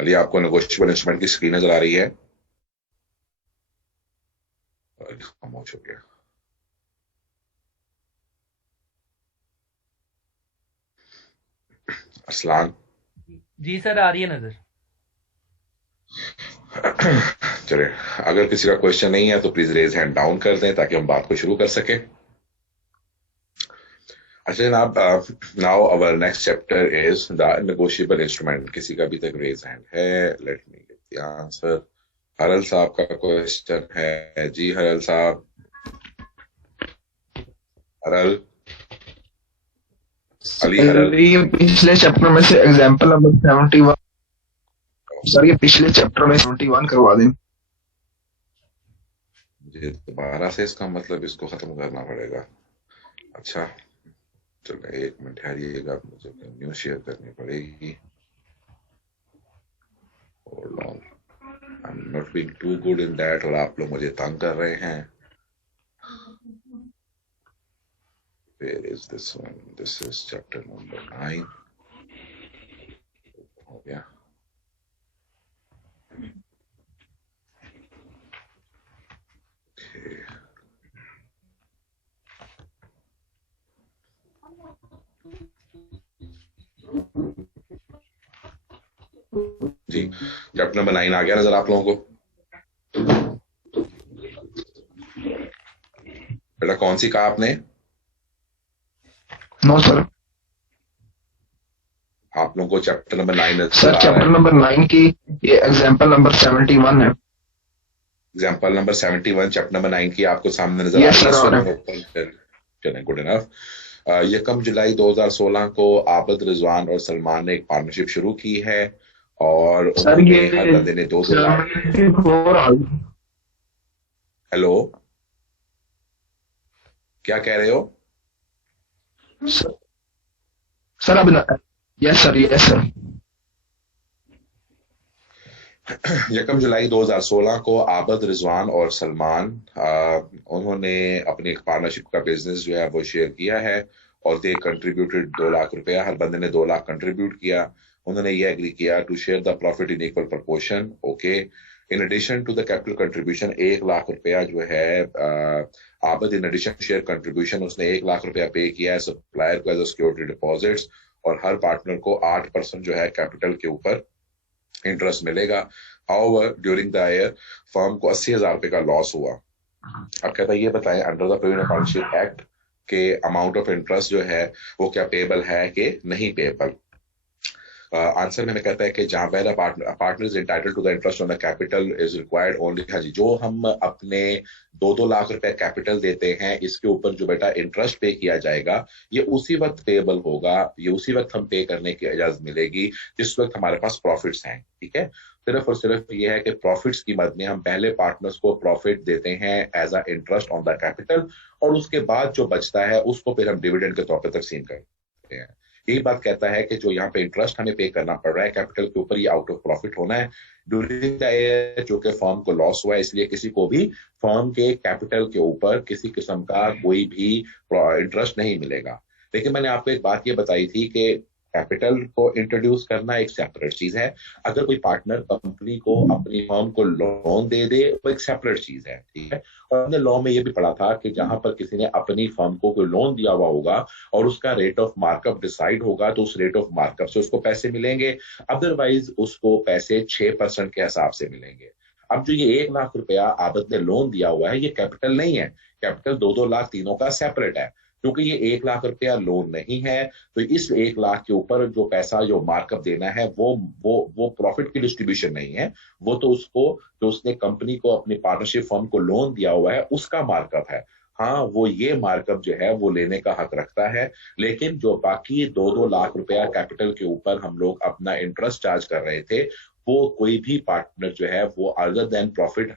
अली आपको negotiable instrument की screen नजर आ रही है? खामोश हो गया। असलान। जी सर, आ रही है नजर। चलिए, अगर किसी का क्वेश्चन नहीं है तो प्लीज रेज हैंड डाउन कर दें ताकि हम बात को शुरू कर सकें। अच्छा जनाब, now our next chapter is the negotiable instrument. किसी का अभी तक रेज हैंड है? Let me get the answer. हरल साहब का क्वेश्चन है जी। हरल साहब, हरल, अली हरल। सर ये पिछले चैप्टर में से एग्जांपल नंबर 71। सर ये पिछले चैप्टर में 71 करवा दें। मुझे दोबारा से इसका मतलब इसको खत्म करना पड़ेगा। अच्छा, चलो एक मिनट ठहरिएगा, मुझे न्यूज शेयर करनी पड़ेगी। Hold on, I am not being too good in that और आप लोग मुझे तंग कर रहे हैं। Where is this one? This is chapter number 9। हो गया। Okay। जी, चैप्टर नंबर 9 आ गया नजर आप लोगों को? बेटा कौन सी कहा आपने? No sir. आप लोगों को चैप्टर नंबर 9 नजर सर आ रहा चैप्टर है? नंबर 9 की ये एग्जांपल नंबर 71 है। एग्जाम्पल नंबर 71 चैप्टर नंबर 9 की आपको सामने नजर आ यस रही है? सर, इसको और मैं ओपन कर, गुड इनफ। यकम जुलाई 2016 को आबद रिजवान और सलमान ने एक पार्टनरशिप शुरू की है और सर उन्होंने ये हर बंदे ने 2-2 लाख। 74 आ गई। हेलो, क्या कह रहे हो? सर सर अब यस सर, यस सर। यकम जुलाई 2016 को आबद रिजवान और सलमान उन्होंने अपनी एक पार्टनरशिप का बिजनेस जो है वो शेयर किया है और दे कंट्रीब्यूटेड 2 लाख रुपया। हर बंदे ने 2 लाख कंट्रीब्यूट किया। उन्होंने ये एग्री किया to share the profit in equal proportion. Okay. In addition to the capital contribution 1 lakh रुपया जो है आबद इन एडिशन शेयर कंट्रीब्यूशन उसने 1 लाख रुपया पे किया है सप्लायर को एज अ सिक्योरिटी डिपॉजिट्स और हर पार्टनर को 8% जो है कैपिटल के ऊपर इंटरेस्ट मिलेगा। However during the year firm को 80,000 रुपए का लॉस हुआ। अब कहता है ये बताएं under the provision of partnership act के अमाउंट ऑफ इंटरेस्ट जो है वो क्या पेबल है कि नहीं पेबल। आंसर में कहता है कि जहां पहला partner is entitled to the interest on the capital is required only. हाँ जी, जो हम अपने 2-2 लाख रुपए कैपिटल देते हैं इसके ऊपर जो बेटा इंटरेस्ट पे किया जाएगा ये उसी वक्त पेबल होगा, ये उसी वक्त हम पे करने की इजाजत मिलेगी जिस वक्त हमारे पास प्रॉफिट्स हैं। ठीक है, सिर्फ और सिर्फ ये है कि प्रॉफिट्स की मद में हम पहले पार्टनर्स को प्रॉफिट देते हैं as a interest on the capital और उसके बाद जो बचता है उसको फिर हम डिविडेंड के तौर पर तकसीम करते हैं। यही बात कहता है कि जो यहाँ पे इंटरेस्ट हमें पे करना पड़ रहा है कैपिटल के ऊपर ये आउट ऑफ प्रॉफिट होना है ड्यूरिंग द ईयर जो कि फर्म को लॉस हुआ है, इसलिए किसी को भी फर्म के कैपिटल के ऊपर किसी किस्म का कोई भी इंटरेस्ट नहीं मिलेगा। लेकिन मैंने आपको एक बात ये बताई थी कि कैपिटल को इंट्रोड्यूस करना एक सेपरेट चीज है, अगर कोई पार्टनर कंपनी को अपनी फर्म को लोन दे दे वो एक सेपरेट चीज है। ठीक है, और हमने लॉ में ये भी पढ़ा था कि जहां पर किसी ने अपनी फर्म को कोई लोन दिया हुआ होगा और उसका रेट ऑफ मार्कअप डिसाइड होगा तो उस रेट ऑफ मार्कअप से उसको पैसे मिलेंगे, अदरवाइज उसको पैसे 6% के हिसाब से मिलेंगे। अब जो ये 1 लाख रुपया आबद ने लोन दिया हुआ है ये कैपिटल नहीं है, कैपिटल 2-2 लाख तीनों का सेपरेट है। क्योंकि ये 1 लाख रुपया लोन नहीं है तो इस 1 लाख के ऊपर जो पैसा जो मार्कअप देना है वो प्रॉफिट की डिस्ट्रीब्यूशन नहीं है, वो तो उसको जो उसने कंपनी को अपनी पार्टनरशिप फर्म को लोन दिया हुआ है उसका मार्कअप है। हाँ, वो ये मार्कअप जो है वो लेने का हक रखता है, लेकिन जो बाकी 2-2 लाख रुपया कैपिटल के ऊपर हम लोग अपना इंटरेस्ट चार्ज कर रहे थे वो कोई भी पार्टनर जो है वो अदर देन प्रॉफिट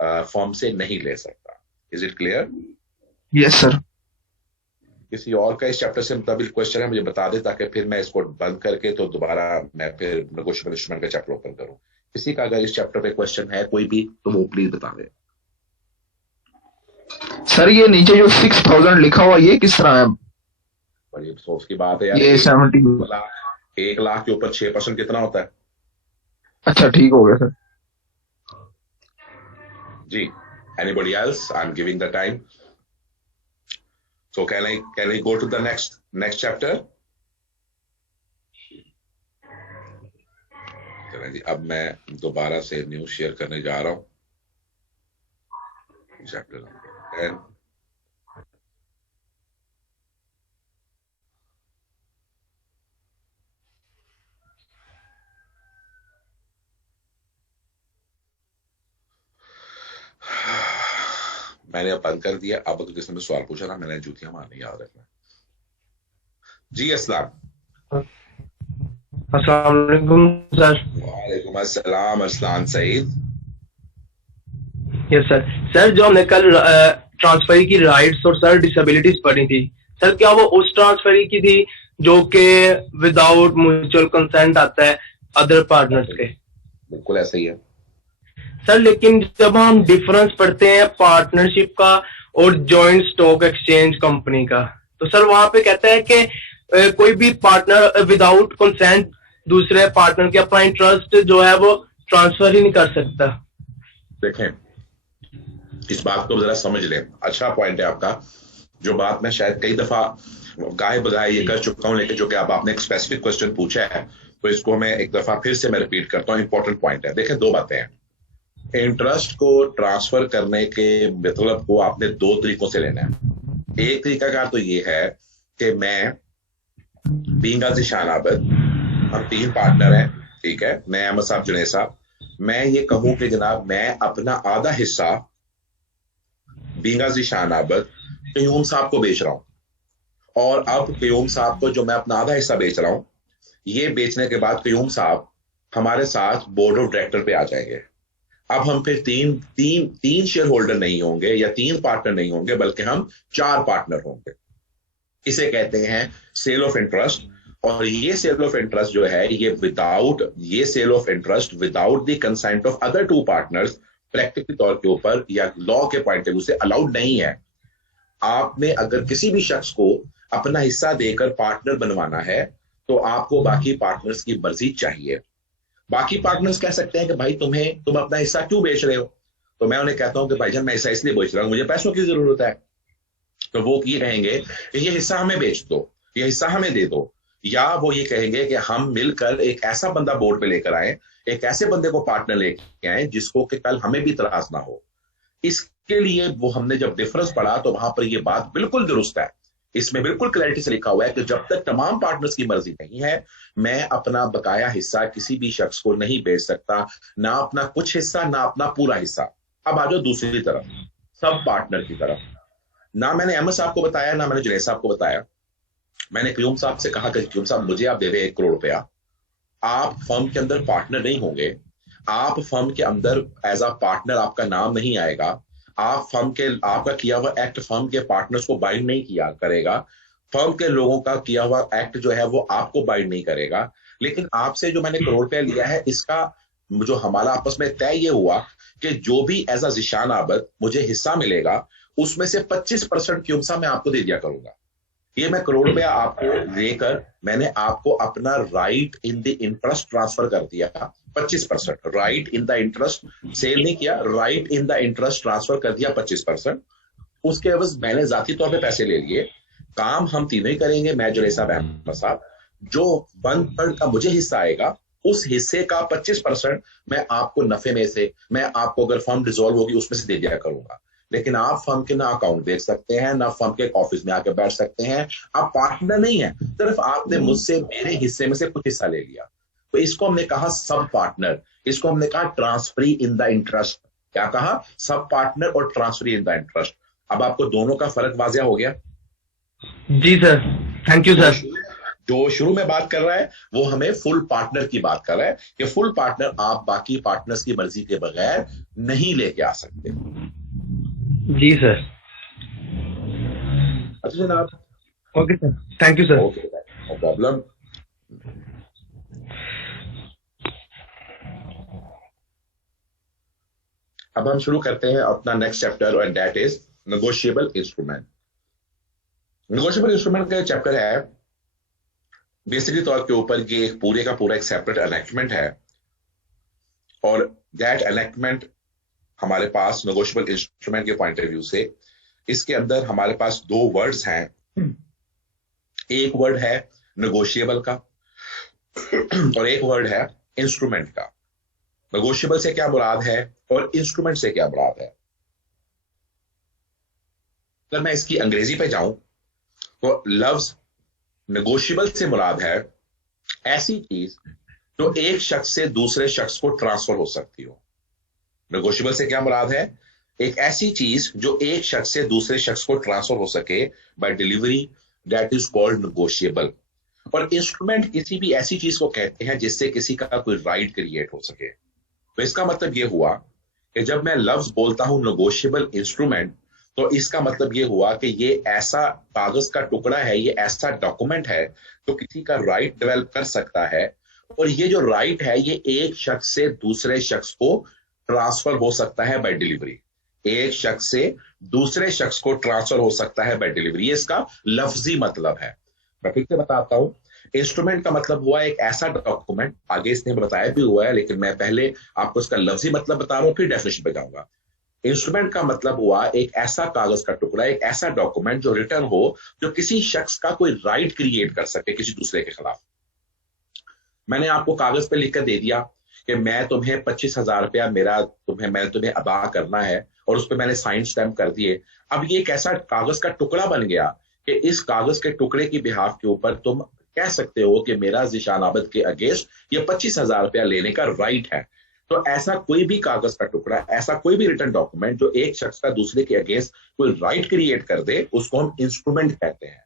फर्म से नहीं ले सकता। Is it clear? Yes sir. किसी और का इस चैप्टर से मुताबिक क्वेश्चन है मुझे बता दे ताकि फिर मैं इसको बंद करके तो दोबारा मैं फिर नेगोशिएबल इंस्ट्रूमेंट का चैप्टर ओपन करूं। किसी का अगर इस चैप्टर पे क्वेश्चन है कोई भी तो वो प्लीज बता दे। सर ये नीचे जो 6000 लिखा हुआ ये किस तरह है? बड़ी अफसोस की बात है यार, ये 70। 1 लाख के ऊपर 6% कितना होता है? अच्छा ठीक हो गया सर। जी, anybody else? I'm giving the time. So can I go to the next chapter? चलें जी, अब मैं दोबारा से न्यूज शेयर करने जा रहा हूं। Chapter number 10। मैंने अब बंद कर दिया। अब अगर किसी ने सवाल पूछा ना, मैंने जूतियां मारनी याद रखना। जी अस्सलाम। अस्सलाम वालेकुम सर। वालेकुम अस्सलाम Arsalan Saeed. Yes sir. Sir जो हमने कल ट्रांसफर की राइट्स और सर डिसेबिलिटीज पढ़ी थी, सर क्या वो उस ट्रांसफर की थी जो कि विदाउट म्यूचुअल कंसेंट आता है अदर पार्टनर्स के? बिल्कुल ऐसा ही है सर, लेकिन जब हम डिफरेंस पढ़ते हैं पार्टनरशिप का और जॉइंट स्टॉक एक्सचेंज कंपनी का, तो सर वहां पे कहता है कि कोई भी पार्टनर विदाउट कंसेंट दूसरे पार्टनर के अपना इंटरेस्ट जो है वो ट्रांसफर ही नहीं कर सकता। देखें, इस बात को जरा समझ लें। अच्छा पॉइंट है आपका, जो बात मैं शायद कई दफा गाहे बगाहे ये कर चुका हूं, लेकिन जो कि अब आपने एक स्पेसिफिक क्वेश्चन पूछा है तो इसको मैं एक दफा फिर से मैं रिपीट करता हूं। इंपॉर्टेंट पॉइंट है। देखें, दो बातें हैं। इंटरेस्ट को ट्रांसफर करने के मतलब को आपने दो तरीकों से लेना है। एक तरीका का तो ये है कि मैं बीइंग ज़ीशान आबिद, हम तीन पार्टनर हैं, ठीक है, मैं अहमद साहब, जुनैद साहब, मैं ये कहूं कि जनाब मैं अपना आधा हिस्सा बीइंग ज़ीशान आबिद क्यूम साहब को बेच रहा हूं, और अब क्यूम साहब को जो मैं अपना आधा हिस्सा बेच रहा हूं, ये बेचने के बाद क्यूम साहब हमारे साथ बोर्ड ऑफ डायरेक्टर पे आ जाएंगे। अब हम फिर तीन शेयर होल्डर नहीं होंगे या तीन पार्टनर नहीं होंगे, बल्कि हम चार पार्टनर होंगे। इसे कहते हैं सेल ऑफ इंटरेस्ट। और ये सेल ऑफ इंटरेस्ट जो है, ये sale of interest without the consent of other two partners practically तौर के ऊपर या लॉ के पॉइंट ऑफ व्यू से अलाउड नहीं है। आपने अगर किसी भी शख्स को अपना हिस्सा देकर पार्टनर बनवाना है तो आपको बाकी पार्टनर्स की मर्जी चाहिए। बाकी पार्टनर्स कह सकते हैं कि भाई तुम अपना हिस्सा क्यों बेच रहे हो, तो मैं उन्हें कहता हूं कि भाईजान मैं हिस्सा इसलिए बेच रहा हूं, मुझे पैसों की जरूरत है। तो वो ये कहेंगे कि ये हिस्सा हमें बेच दो, ये हिस्सा हमें दे दो, या वो ये कहेंगे कि हम मिलकर एक ऐसा बंदा बोर्ड पे लेकर आए, एक ऐसे बंदे को पार्टनर लेके आए जिसको कि कल हमें भी इतराज ना हो। इसके लिए वो हमने जब डिफरेंस पढ़ा तो वहां पर ये बात बिल्कुल दुरुस्त है। इसमें बिल्कुल क्लैरिटी से लिखा हुआ है कि जब तक तमाम पार्टनर्स की मर्जी नहीं है, मैं अपना बकाया हिस्सा किसी भी शख्स को नहीं बेच सकता, ना अपना कुछ हिस्सा ना अपना पूरा हिस्सा। अब आ जाओ दूसरी तरफ, सब पार्टनर की तरफ। ना मैंने अहमद साहब को बताया, ना मैंने जुनैद साहब को बताया। मैंने क्यूम साहब से कहा कि क्यूम साहब मुझे आप दे दे 1 करोड़ रुपया, आप फर्म के अंदर पार्टनर नहीं होंगे, आप फर्म के अंदर एज अ पार्टनर आपका नाम नहीं आएगा, आप आपका किया हुआ एक्ट फर्म के पार्टनर्स को बाइंड नहीं किया करेगा, फर्म के लोगों का किया हुआ एक्ट जो है वो आपको बाइंड नहीं करेगा। लेकिन आपसे जो मैंने करोड़ रुपया लिया है, इसका जो हमारा आपस में तय ये हुआ कि जो भी एज अ ज़ीशान आबिद मुझे हिस्सा मिलेगा उसमें से 25% क्यूमसा मैं आपको दे दिया करूंगा। ये मैं करोड़ रुपया आपको देकर मैंने आपको अपना right in the interest transfer कर दिया। 25% right in the interest, sale नहीं किया, right in the interest transfer कर दिया 25%। उसके एवज मैंने जाती तौर पे पैसे ले लिए। काम हम तीनों ही करेंगे, मैं जुनैद साहब, अहमद साहब। जो 1/3 का मुझे हिस्सा आएगा, उस हिस्से का 25% मैं आपको नफे में से, मैं आपको अगर फर्म डिसॉल्व होगी उसमें से दे दिया करूंगा। लेकिन आप फर्म के ना अकाउंट देख सकते हैं, ना फर्म के ऑफिस में आके बैठ सकते हैं, आप पार्टनर नहीं है, सिर्फ आपने मुझसे मेरे हिस्से में से कुछ हिस्सा ले लिया। तो इसको हमने कहा सब पार्टनर, इसको हमने कहा ट्रांसफरी इन द इंटरेस्ट। क्या कहा? सब पार्टनर और ट्रांसफरी इन द इंटरेस्ट। अब आपको दोनों का फर्क वाजिया हो गया? जी सर, थैंक यू सर। जो शुरू में बात कर रहा है वो हमें फुल पार्टनर की बात कर रहा है कि फुल पार्टनर आप बाकी पार्टनर्स की मर्जी के बगैर नहीं लेके आ सकते। जी सर। अच्छा जनाब, okay sir, thank you sir. Okay, no problem. अब हम शुरू करते हैं अपना next chapter, and that is negotiable instrument. Negotiable instrument का चैप्टर है, बेसिकली तौर के ऊपर ये पूरे का पूरा एक सेपरेट एनैक्टमेंट है और दैट एनेक्टमेंट हमारे पास नेगोशिएबल इंस्ट्रूमेंट के पॉइंट ऑफ व्यू से, इसके अंदर हमारे पास दो वर्ड्स हैं। एक वर्ड है नेगोशिएबल का और एक वर्ड है इंस्ट्रूमेंट का। नेगोशिएबल से क्या मुराद है और इंस्ट्रूमेंट से क्या मुराद है? अगर मैं इसकी अंग्रेजी पे जाऊं तो लफ्ज नेगोशिएबल से मुराद है ऐसी चीज जो एक शख्स से दूसरे शख्स को ट्रांसफर हो सकती हो। नेगोशिएबल से क्या मुराद है? एक ऐसी चीज जो एक शख्स से दूसरे शख्स को ट्रांसफर हो सके by delivery, that is called negotiable. और इंस्ट्रूमेंट किसी भी ऐसी चीज को कहते हैं जिससे किसी का कोई राइट क्रिएट हो सके। तो इसका मतलब यह हुआ कि जब मैं लफ्ज बोलता हूं नेगोशिएबल इंस्ट्रूमेंट, तो इसका मतलब यह हुआ कि ये ऐसा कागज का टुकड़ा है, ये ऐसा डॉक्यूमेंट है जो किसी का राइट डेवलप कर सकता है। और ये जो राइट है ये एक शख्स से दूसरे शख्स को ट्रांसफर हो सकता है बाय डिलीवरी। एक शख्स से दूसरे शख्स को ट्रांसफर हो सकता है बाय डिलीवरी, ये इसका लफ्जी मतलब है। मैं फिर से बताता हूं। इंस्ट्रूमेंट का मतलब हुआ एक ऐसा डॉक्यूमेंट, आगे इसने बताया भी हुआ है लेकिन मैं पहले आपको इसका लफ्जी मतलब बता रहा हूं, फिर डेफिनेशन पे जाऊंगा। इंस्ट्रूमेंट का मतलब हुआ एक ऐसा कागज का टुकड़ा, एक ऐसा डॉक्यूमेंट जो रिटर्न हो, जो किसी शख्स का कोई राइट क्रिएट कर सके किसी दूसरे के खिलाफ। मैंने आपको कागज पे लिखकर दे दिया कि मैं तुम्हें 25,000 रुपया मैंने तुम्हें अदा करना है, और उस पर मैंने साइन स्टैम्प कर दिए। अब ये एक ऐसा कागज का टुकड़ा बन गया कि इस कागज के टुकड़े की बिहाफ के ऊपर तुम कह सकते हो कि मेरा ज़ीशान आबद के अगेंस्ट ये 25,000 रुपया लेने का राइट है। तो ऐसा कोई भी कागज का टुकड़ा, ऐसा कोई भी रिटर्न डॉक्यूमेंट जो एक शख्स का दूसरे के अगेंस्ट कोई राइट क्रिएट कर दे, उसको हम इंस्ट्रूमेंट कहते हैं।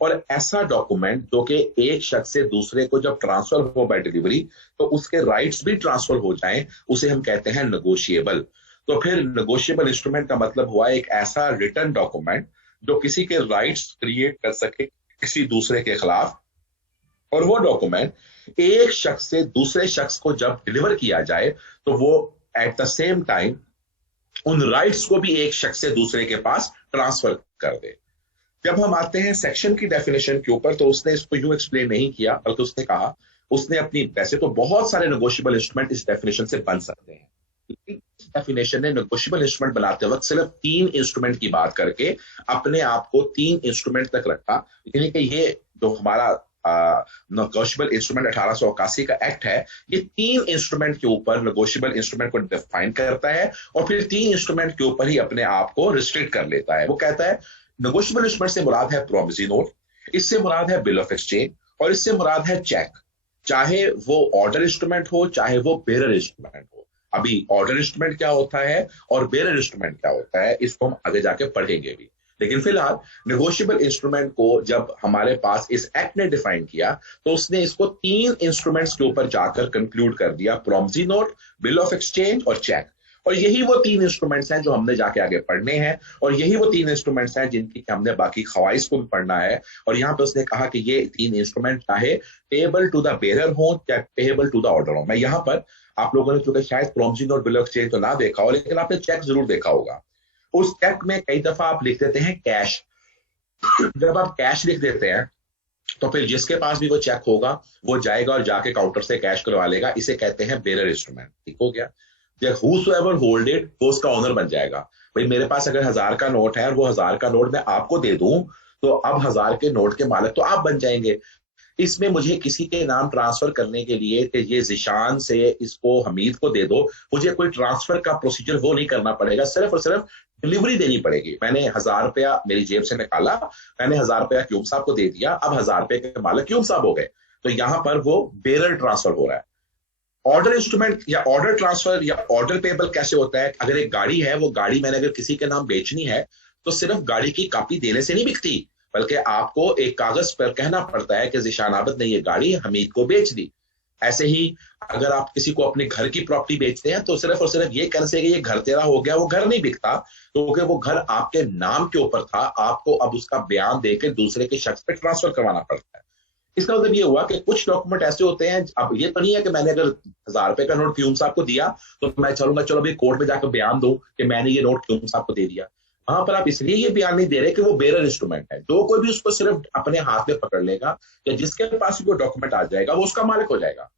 और ऐसा डॉक्यूमेंट जो कि एक शख्स से दूसरे को जब ट्रांसफर हो बाय डिलीवरी तो उसके राइट्स भी ट्रांसफर हो जाएं, उसे हम कहते हैं नेगोशिएबल। तो फिर नेगोशिएबल इंस्ट्रूमेंट का मतलब हुआ एक ऐसा रिटर्न डॉक्यूमेंट जो किसी के राइट्स क्रिएट कर सके किसी दूसरे के खिलाफ, और वो डॉक्यूमेंट एक शख्स से दूसरे शख्स को जब डिलीवर किया जाए तो वो एट द सेम टाइम उन राइट्स को भी एक शख्स से दूसरे के पास ट्रांसफर कर दे। जब हम आते हैं सेक्शन की डेफिनेशन के ऊपर, तो उसने इसको यूं एक्सप्लेन नहीं किया, बल्कि उसने कहा, उसने अपनी, वैसे तो बहुत सारे नेगोशिएबल इंस्ट्रूमेंट इस डेफिनेशन से बन सकते हैं, लेकिन डेफिनेशन ने नेगोशिएबल इंस्ट्रूमेंट बनाते वक्त सिर्फ 3 इंस्ट्रूमेंट की बात करके अपने आप को 3 इंस्ट्रूमेंट तक रखा। यानी कि ये जो हमारा नेगोशिएबल इंस्ट्रूमेंट 1881 का एक्ट है, ये 3 इंस्ट्रूमेंट के ऊपर नेगोशिएबल इंस्ट्रूमेंट को डिफाइन करता है और फिर 3 इंस्ट्रूमेंट के ऊपर ही अपने आप को रिस्ट्रिक्ट कर लेता है। वो कहता है नेगोशिएबल इंस्ट्रूमेंट से मुराद है प्रॉमिसरी नोट, इससे मुराद है बिल ऑफ एक्सचेंज, और इससे मुराद है चेक, चाहे वो ऑर्डर इंस्ट्रूमेंट हो चाहे वो बेरर इंस्ट्रूमेंट हो। अभी ऑर्डर इंस्ट्रूमेंट क्या होता है और बेरर इंस्ट्रूमेंट क्या होता है, इसको हम आगे जाके पढ़ेंगे भी, लेकिन फिलहाल नेगोशिएबल इंस्ट्रूमेंट को जब हमारे पास इस एक्ट ने डिफाइन किया तो उसने इसको 3 इंस्ट्रूमेंट्स के ऊपर जाकर कंक्लूड कर दिया, promissory note, bill of exchange और चेक। और यही वो 3 इंस्ट्रूमेंट्स हैं जो हमने जाके आगे पढ़ने हैं, और यही वो 3 इंस्ट्रूमेंट्स हैं जिनकी हमने बाकी खवाइस को भी पढ़ना है। और यहाँ पे उसने कहा कि ये 3 इंस्ट्रूमेंट चाहे पेएबल टू द बेरर हो चाहे पेएबल टू द ऑर्डर हो। मैं यहाँ पर आप लोगों ने चूंकि शायद promissory note, bill of exchange तो ना देखा हो, लेकिन आपने चेक जरूर देखा होगा। उस चेक में कई दफा आप लिख देते हैं कैश। जब आप कैश लिख देते हैं तो फिर जिसके पास भी वो चेक होगा वो जाएगा और जाके काउंटर से कैश करवा लेगा, इसे कहते हैं बेरर इंस्ट्रूमेंट। ठीक हो गया? whosoever hold it वो उसका ऑनर बन जाएगा। भाई मेरे पास अगर 1000 का नोट है और वो 1000 का नोट मैं आपको दे दूं तो अब 1000 के नोट के मालिक तो आप बन जाएंगे। इसमें मुझे किसी के नाम ट्रांसफर करने के लिए कि ये ज़ीशान से इसको हमीद को दे दो, मुझे कोई ट्रांसफर का प्रोसीजर वो नहीं करना पड़ेगा, सिर्फ और सिर्फ डिलीवरी देनी पड़ेगी। मैंने 1000 रुपया मेरी जेब से निकाला, मैंने 1000 रुपया क्यूम साहब को दे दिया, अब 1000 रुपये के मालिक क्यूम साहब हो गए, तो यहां पर वो बेरर ट्रांसफर हो रहा है। ऑर्डर इंस्ट्रूमेंट या ऑर्डर ट्रांसफर या ऑर्डर पेएबल कैसे होता है? अगर एक गाड़ी है, वो गाड़ी मैंने अगर किसी के नाम बेचनी है तो सिर्फ गाड़ी की कॉपी देने से नहीं बिकती, बल्कि आपको एक कागज पर कहना पड़ता है कि ज़ीशान आबद ने ये गाड़ी हमीद को बेच दी। ऐसे ही अगर आप किसी को अपने घर की प्रॉपर्टी बेचते हैं तो सिर्फ और सिर्फ ये कहने से कि ये घर तेरा हो गया, वो घर नहीं बिकता, क्योंकि वो घर आपके नाम के ऊपर था, आपको अब उसका बयान देकर दूसरे के शख्स पे ट्रांसफर करवाना पड़ता है। इसका मतलब ये हुआ कि कुछ डॉक्यूमेंट ऐसे होते हैं, अब ये तो नहीं है कि मैंने अगर 1000 रुपए का नोट क्यूम साहब को दिया तो मैं चलूंगा चलो अभी कोर्ट में जाकर बयान दूं कि मैंने ये नोट क्यूम साहब को दे दिया। वहां पर आप इसलिए ये बयान नहीं दे रहे कि वो बेरर इंस्ट्रूमेंट है, जो कोई भी उसको सिर्फ अपने हाथ में पकड़ लेगा या जिसके पास भी वो डॉक्यूमेंट आ जाएगा वो उसका मालिक हो जाएगा।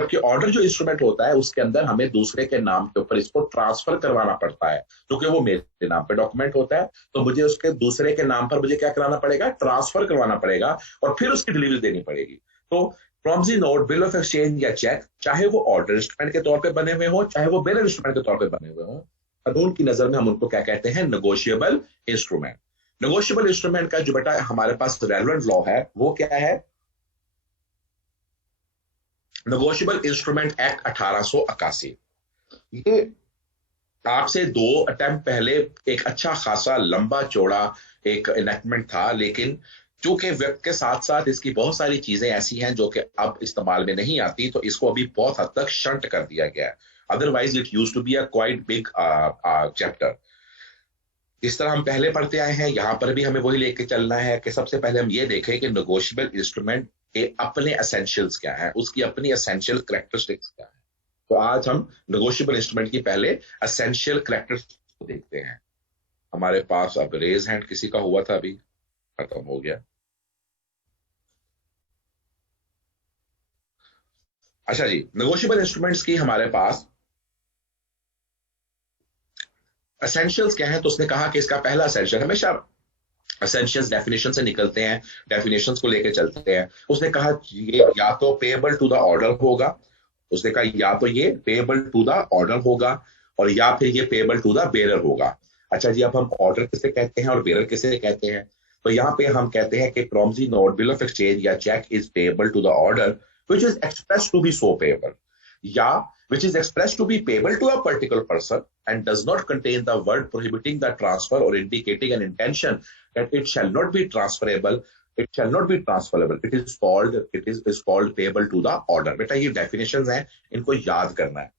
जबकि ऑर्डर जो इंस्ट्रूमेंट होता है उसके अंदर हमें दूसरे के नाम के ऊपर इसको ट्रांसफर करवाना पड़ता है, क्योंकि वो मेरे नाम पे डॉक्यूमेंट होता है, तो मुझे उसके दूसरे के नाम पर मुझे क्या कराना पड़ेगा, ट्रांसफर करवाना पड़ेगा और फिर उसकी डिलीवरी देनी पड़ेगी। तो promissory note, bill of exchange या चेक, चाहे वो ऑर्डर इंस्ट्रूमेंट के तौर पर बने हुए हो, चाहे वो बेरर इंस्ट्रूमेंट के तौर पर बने हुए हो, कानून की नजर में हम उनको क्या कहते हैं, नेगोशिएबल इंस्ट्रूमेंट। नेगोशिएबल इंस्ट्रूमेंट का जो बेटा हमारे पास रेलेवेंट लॉ है वो क्या है, नेगोशिएबल इंस्ट्रूमेंट एक्ट 1881। ये आपसे 2 अटेम्प्ट पहले एक अच्छा खासा लंबा चौड़ा एक इनेक्टमेंट था, लेकिन चूंकि वक्त के साथ साथ इसकी बहुत सारी चीजें ऐसी हैं जो कि अब इस्तेमाल में नहीं आती, तो इसको अभी बहुत हद तक शंट कर दिया गया है। Otherwise it used to be a quite big chapter. इस तरह हम पहले पढ़ते आए हैं, यहां पर भी हमें वही लेके चलना है कि सबसे पहले हम ये देखें कि नेगोशिएबल इंस्ट्रूमेंट के अपने एसेंशियल्स क्या है, उसकी अपनी एसेंशियल करैक्टरिस्टिक्स क्या है। तो आज हम नेगोशिएबल इंस्ट्रूमेंट की पहले एसेंशियल करैक्टरिस्टिक्स को देखते हैं। हमारे पास अब रेज हैंड किसी का हुआ था, अभी खत्म हो गया। अच्छा जी, नेगोशिएबल इंस्ट्रूमेंट्स की हमारे पास एसेंशियल्स क्या है, तो उसने कहा कि इसका पहला एसेंशियल, हमेशा एसेंशियल्स डेफिनेशन से निकलते हैं, डेफिनेशंस को लेके चलते हैं। उसने कहा ये या तो पेएबल टू द ऑर्डर होगा, उसने कहा या तो ये पेएबल टू द ऑर्डर होगा और या फिर ये पेएबल टू द बेरर होगा। अच्छा जी, अब हम ऑर्डर किसे कहते हैं और बेरर किसे कहते हैं, तो यहाँ पे हम कहते हैं कि promissory note, bill of exchange या cheque is payable to the order which is expressed to be so payable, या which is expressed to be payable to a particular person and does not contain the word prohibiting the transfer or indicating an intention that it shall not be transferable, it shall not be transferable, it is called payable to the order। बेटा ये definitions हैं, इनको याद करना है,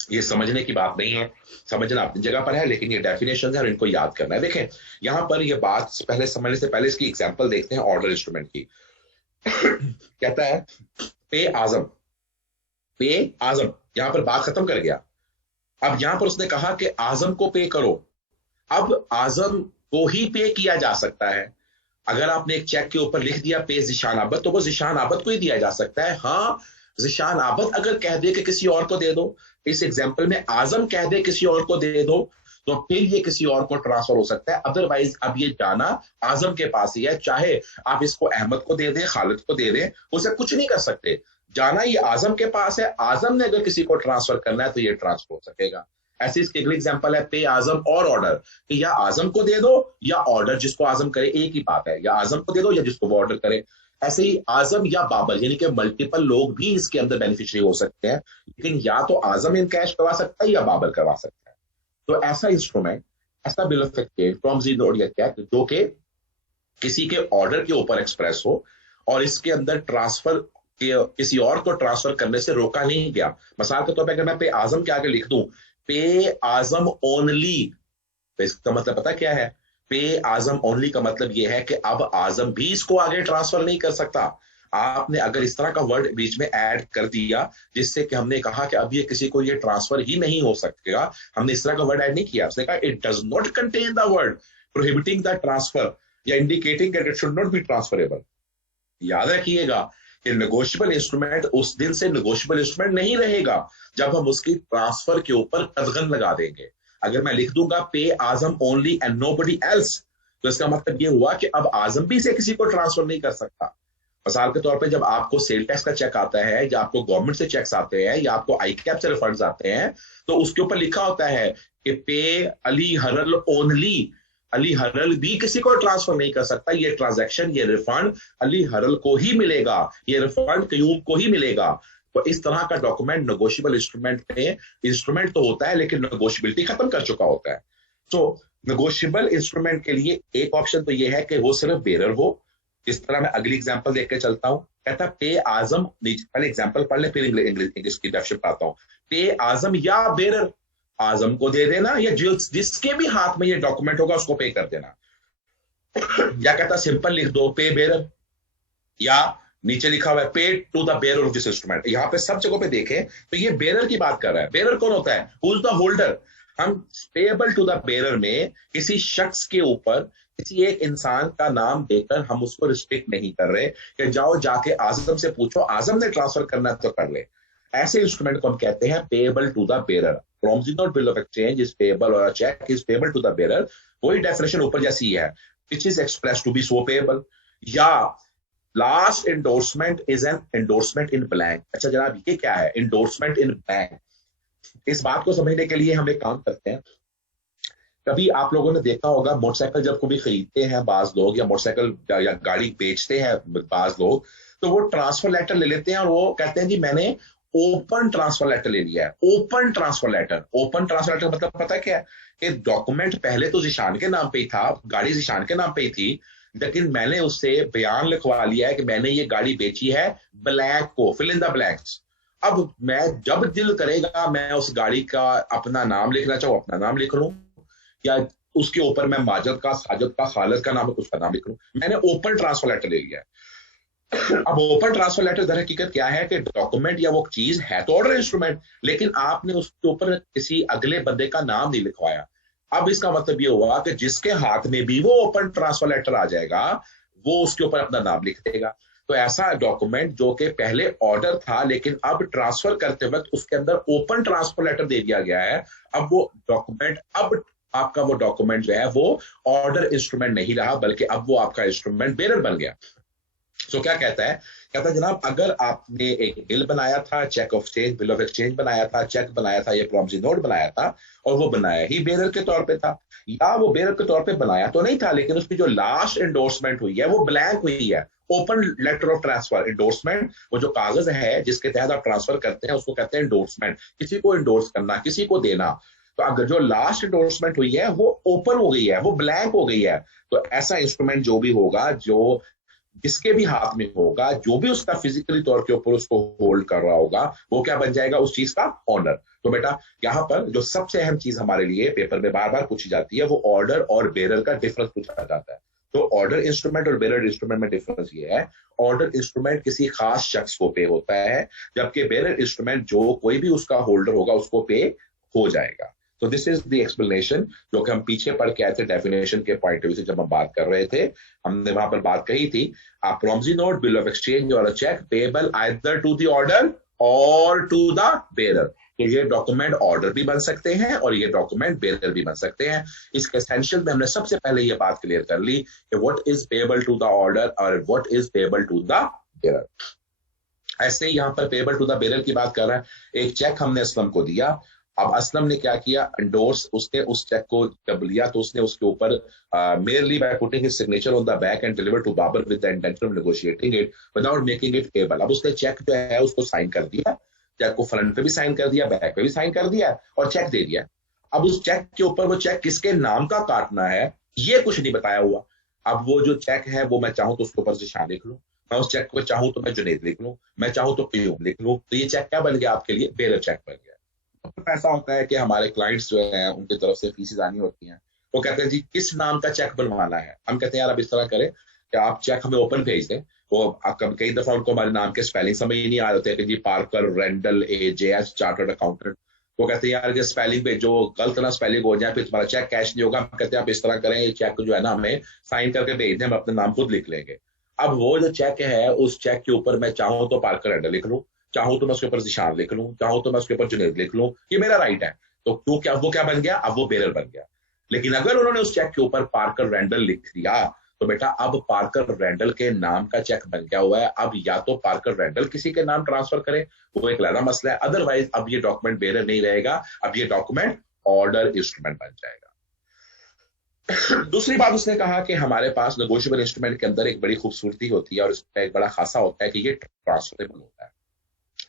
ये समझने की बात नहीं है, समझना अपनी जगह पर है, लेकिन ये डेफिनेशन है और इनको याद करना है। देखें यहां पर ये बात पहले समझने से पहले इसकी एग्जांपल देखते हैं ऑर्डर इंस्ट्रूमेंट की। कहता है पे आजम, पे आजम, यहां पर बात खत्म कर गया। अब यहां पर उसने कहा कि आजम को पे करो। अब आजम को ही पे किया जा सकता है। अगर आपने एक चेक के ऊपर लिख दिया पे जिशान आबद, तो वो जिशान आबद को ही दिया जा सकता है। हाँ, जिशान आबद अगर कह दे कि किसी और को दे दो, इस एग्जाम्पल में आजम कह दे किसी और को दे दो, तो फिर ये किसी और को ट्रांसफर हो सकता है। अदरवाइज अब ये जाना आजम के पास ही है, चाहे आप इसको अहमद को दे दें, खालिद को दे दें, उसे कुछ नहीं कर सकते। जाना ये आजम के पास है, आजम ने अगर किसी को ट्रांसफर करना है तो ये ट्रांसफर हो सकेगा। ऐसे इसकी अगली एग्जाम्पल है पे आजम और ऑर्डर, कि या आजम को दे दो या ऑर्डर, जिसको आजम करे एक ही बात है, या आजम को दे दो या जिसको वो ऑर्डर करे। ऐसे ही आजम या बाबर, यानी कि मल्टीपल लोग भी इसके अंदर बेनिफिशियरी हो सकते हैं, लेकिन या तो आजम इन कैश करवा सकता है या बाबर करवा सकता है। तो ऐसा इंस्ट्रूमेंट, ऐसा bill of exchange, promissory note या चेक जो कि किसी के ऑर्डर के ऊपर एक्सप्रेस हो और इसके अंदर ट्रांसफर किसी और को ट्रांसफर करने से रोका नहीं गया। मिसाल के तौर पर अगर मैं पे आजम के आगे लिख दूं पे आजम ओनली, तो इसका मतलब पता क्या है, पे आजम ओनली का मतलब यह है कि अब आजम भी इसको आगे ट्रांसफर नहीं कर सकता। आपने अगर इस तरह का वर्ड बीच में ऐड कर दिया जिससे कि हमने कहा कि अब ये किसी को ये ट्रांसफर ही नहीं हो सकेगा, हमने इस तरह का वर्ड ऐड नहीं किया। उसने कहा it does not contain the word prohibiting the transfer या indicating that it should not be transferable. याद रखिएगा कि नेगोशिएबल इंस्ट्रूमेंट उस दिन से नेगोशिएबल इंस्ट्रूमेंट नहीं रहेगा जब हम उसकी ट्रांसफर के ऊपर कदगन लगा देंगे। अगर मैं लिख दूंगा पे आजम ओनली एंड नोबडी एल्स, तो इसका मतलब ये हुआ कि अब आजम भी से किसी को ट्रांसफर नहीं कर सकता। मिसाल के तौर पे जब आपको सेल टैक्स का चेक आता है या आपको गवर्नमेंट से चेक्स आते हैं या आपको आई कैप से रिफंड्स आते हैं, तो उसके ऊपर लिखा होता है कि पे अली हरल ओनली, अली हरल भी किसी को ट्रांसफर नहीं कर सकता। ये ट्रांजैक्शन, ये रिफंड अली हरल को ही मिलेगा, ये रिफंड क्यूम को ही मिलेगा। तो इस तरह का डॉक्यूमेंट नेगोशिएबल इंस्ट्रूमेंट में, इंस्ट्रूमेंट तो होता है लेकिन नेगोशिएबिलिटी खत्म कर चुका होता है। तो नेगोशिएबल इंस्ट्रूमेंट के लिए एक ऑप्शन तो ये है कि वो सिर्फ बेरर हो। इस तरह मैं अगली एग्जांपल देख के चलता हूं। कहता पे आजम, पहले एग्जांपल पढ़ ले फिर इंग्लिश की डेफिनेशन आता हूं। पे आजम या बेरर, आजम को दे देना या जिसके भी हाथ में ये डॉक्यूमेंट होगा उसको पे कर देना। या कहता सिंपल लिख दो पे बेरर, या नीचे लिखा हुआ है pay to the bearer of this instrument. यहां पे सब जगहों पे देखें तो ये बेरर की बात कर रहा है। बेरर कौन होता है? Who is the holder. हम पेएबल टू द बेरर में किसी शख्स के ऊपर किसी एक इंसान का नाम देकर हम उसको रिस्ट्रिक्ट नहीं कर रहे कि जाओ जाके आजम से पूछो, आजम ने ट्रांसफर करना तो कर ले। ऐसे इंस्ट्रूमेंट को हम कहते हैं payable to the bearer. Promissory note, bill of exchange is payable और cheque is payable to the bearer. वही डेफिनेशन ऊपर जैसी है, which is express to be so payable. या last endorsement is an endorsement in blank. अच्छा जनाब ये क्या है एंडोर्समेंट इन ब्लैंक? इस बात को समझने के लिए हम एक काम करते हैं। कभी आप लोगों ने देखा होगा मोटरसाइकिल जब कभी खरीदते हैं बाज लोग, या मोटरसाइकिल या गाड़ी बेचते हैं बाज लोग, तो वो ट्रांसफर लेटर ले लेते हैं और वो कहते हैं जी मैंने ओपन ट्रांसफर लेटर ले लिया है। Open transfer letter, open transfer letter मतलब पता क्या है कि डॉक्यूमेंट पहले तो जिशान के नाम पे ही था, गाड़ी जिशान के नाम पे ही थी, लेकिन मैंने उससे बयान लिखवा लिया है कि मैंने ये गाड़ी बेची है ब्लैंक को, फिल इन द ब्लैंक्स। अब मैं जब दिल करेगा मैं उस गाड़ी का अपना नाम लिखना चाहूँ अपना नाम लिख लूं, या उसके ऊपर मैं माजद का, साजद का, खालिद का नाम उसका नाम लिख लूं। मैंने ओपन ट्रांसफर लेटर ले लिया है। अब ओपन ट्रांसफर लेटर दर हकीकत क्या है कि डॉक्यूमेंट या वो चीज है तो ऑर्डर इंस्ट्रूमेंट, लेकिन आपने उसके ऊपर किसी अगले बंदे का नाम नहीं लिखवाया। अब इसका मतलब ये हुआ कि जिसके हाथ में भी वो ओपन ट्रांसफर लेटर आ जाएगा वो उसके ऊपर अपना नाम लिख देगा। तो ऐसा डॉक्यूमेंट जो कि पहले ऑर्डर था लेकिन अब ट्रांसफर करते वक्त उसके अंदर ओपन ट्रांसफर लेटर दे दिया गया है, अब वो डॉक्यूमेंट, अब आपका वो डॉक्यूमेंट जो है वो ऑर्डर इंस्ट्रूमेंट नहीं रहा बल्कि अब वो आपका इंस्ट्रूमेंट बेरर बन गया। तो क्या कहता है जनाब अगर आपने एक बिल बनाया था, cheque of exchange, bill of exchange बनाया था, चेक बनाया था, ये प्रॉमिसरी नोट बनाया था, और वो बनाया ही बेरर के तौर पे था, या वो बेरर के तौर पे बनाया तो नहीं था लेकिन उसकी जो लास्ट एंडोर्समेंट हुई है वो ब्लैंक हुई है, open letter of transfer. Endorsement वो जो कागज है जिसके तहत आप ट्रांसफर करते हैं उसको कहते हैं एंडोर्समेंट, किसी को एंडोर्स करना, किसी को देना। तो अगर जो लास्ट एंडोर्समेंट हुई है वो ओपन हो गई है, वो ब्लैंक हो गई है, तो ऐसा इंस्ट्रूमेंट जो भी होगा, जो जिसके भी हाथ में होगा, जो भी उसका फिजिकली तौर के ऊपर उसको होल्ड कर रहा होगा, वो क्या बन जाएगा उस चीज का ऑनर। तो बेटा यहाँ पर जो सबसे अहम चीज हमारे लिए पेपर में बार बार पूछी जाती है वो ऑर्डर और बेरर का डिफरेंस पूछा जाता है। तो ऑर्डर इंस्ट्रूमेंट और बेरर इंस्ट्रूमेंट में डिफरेंस ये है, ऑर्डर इंस्ट्रूमेंट किसी खास शख्स को पे होता है, जबकि बेरर इंस्ट्रूमेंट जो कोई भी उसका होल्डर होगा उसको पे हो जाएगा। तो दिस इज द एक्सप्लेनेशन जो कि हम पीछे पढ़ के आए थे डेफिनेशन के पॉइंट ऑफ व्यू से जब हम बात कर रहे थे। हमने वहां पर बात कही थी a promissory note, bill of exchange और a check payable either to the order or to the bearer। तो ये डॉक्यूमेंट ऑर्डर भी बन सकते हैं और ये डॉक्यूमेंट बेरर भी बन सकते हैं। इसके एसेंशियल में हमने सबसे पहले ये बात क्लियर कर ली कि what is payable to the order और what is payable to the bearer. ऐसे ही यहां पर पेएबल टू द बेरर की बात कर रहा है। एक चेक हमने असलम को दिया, अब असलम ने क्या किया, एंडोर्स, उसने उस चेक को जब लिया तो उसने उसके ऊपर merely by putting his signature on the back and delivered to Babar with the intention of negotiating it without making it payable। अब उसने चेक जो है उसको साइन कर दिया, चेक को फ्रंट पे भी साइन कर दिया, बैक पे भी साइन कर दिया और चेक दे दिया। अब उस चेक के ऊपर वो चेक किसके नाम का काटना है ये कुछ नहीं बताया हुआ। अब वो जो चेक है वो मैं चाहूं तो उसके ऊपर जिशान लिख लूं, मैं उस चेक को चाहूं तो मैं जुनेद लिख लूं, मैं चाहूं तो क्यूम लिख लूं, तो ये चेक क्या बन गया आपके लिए, बेरर चेक बन गया। ऐसा होता है कि हमारे क्लाइंट्स जो हैं उनकी तरफ से फीसेस आनी होती हैं, वो कहते हैं जी किस नाम का चेक बनवाना है। हम कहते हैं यार अब इस तरह करें कि आप चेक हमें ओपन भेज दें। वो कई दफा उनको हमारे नाम के स्पेलिंग समझ ही नहीं आ रहे थे कि जी Parker, Randall, AJS, chartered accountant. वो कहते हैं यार कि स्पेलिंग पे जो गलत ना स्पेलिंग हो जाए फिर तुम्हारा चेक कैश नहीं होगा। हम कहते हैं आप इस तरह करें, ये चेक जो है ना हमें साइन करके भेज दें, हम अपने नाम खुद लिख लेंगे। अब वो जो चेक है उस चेक के ऊपर मैं चाहूं तो पार्कर रेंडल लिख लूं, चाहूं तो मैं उसके ऊपर जिशान लिख लूं, चाहूं तो मैं उसके ऊपर जुनेद लिख लूं, ये मेरा राइट है। तो क्यों क्या वो क्या बन गया, अब वो बेरर बन गया। लेकिन अगर उन्होंने उस चेक के ऊपर पार्कर रेंडल लिख दिया तो बेटा अब पार्कर रेंडल के नाम का चेक बन गया हुआ है। अब या तो पार्कर रेंडल किसी के नाम ट्रांसफर करे, वो एक अलग मसला है, अदरवाइज अब ये डॉक्यूमेंट बेरर नहीं रहेगा, अब ये डॉक्यूमेंट ऑर्डर इंस्ट्रूमेंट बन जाएगा। दूसरी बात उसने कहा कि हमारे पास नेगोशिएबल इंस्ट्रूमेंट के अंदर एक बड़ी खूबसूरती होती है और इसका एक बड़ा खासा होता है कि ये ट्रांसफरेबल होता है।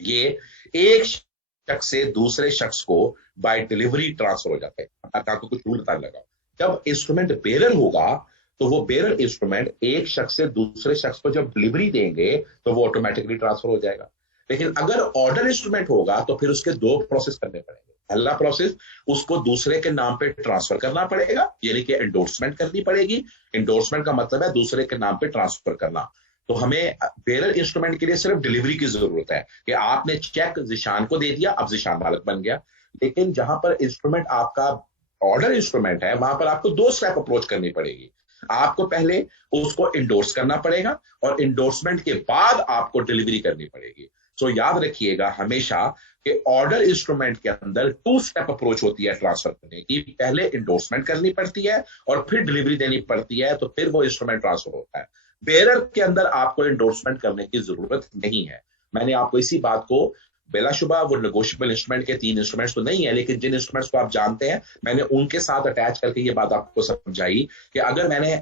ये एक शख्स से दूसरे शख्स को बाय डिलीवरी ट्रांसफर हो जाता है। आपको कुछ रूल बताने लगा, जब इंस्ट्रूमेंट बेरर होगा तो वो बेरर इंस्ट्रूमेंट एक शख्स से दूसरे शख्स को जब डिलीवरी देंगे तो वो ऑटोमेटिकली ट्रांसफर हो जाएगा। लेकिन अगर ऑर्डर इंस्ट्रूमेंट होगा तो फिर उसके दो प्रोसेस करने पड़ेंगे। पहला प्रोसेस उसको दूसरे के नाम पे ट्रांसफर करना पड़ेगा, यानी कि एंडोर्समेंट करनी पड़ेगी। एंडोर्समेंट का मतलब है दूसरे के नाम पे ट्रांसफर करना। तो हमें बेरर इंस्ट्रूमेंट के लिए सिर्फ डिलीवरी की जरूरत है कि आपने चेक जिशान को दे दिया, अब जिशान मालिक बन गया। लेकिन जहां पर इंस्ट्रूमेंट आपका ऑर्डर इंस्ट्रूमेंट है वहां पर आपको दो स्टेप अप्रोच करनी पड़ेगी। आपको पहले उसको इंडोर्स करना पड़ेगा और इंडोर्समेंट के बाद आपको डिलीवरी करनी पड़ेगी। सो याद रखिएगा हमेशा कि ऑर्डर इंस्ट्रूमेंट के अंदर 2 स्टेप अप्रोच होती है ट्रांसफर करने की। पहले इंडोर्समेंट करनी पड़ती है और फिर डिलीवरी देनी पड़ती है, तो फिर वो इंस्ट्रूमेंट ट्रांसफर होता है। बेरर के अंदर आपको इंडोर्समेंट करने की जरूरत नहीं है। मैंने आपको इसी बात को बेलाशुबा, वो नेगोशिएबल इंस्ट्रूमेंट के 3 इंस्ट्रूमेंट्स तो नहीं है, लेकिन जिन इंस्ट्रूमेंट्स को आप जानते हैं मैंने उनके साथ अटैच करके ये बात आपको समझाई कि अगर मैंने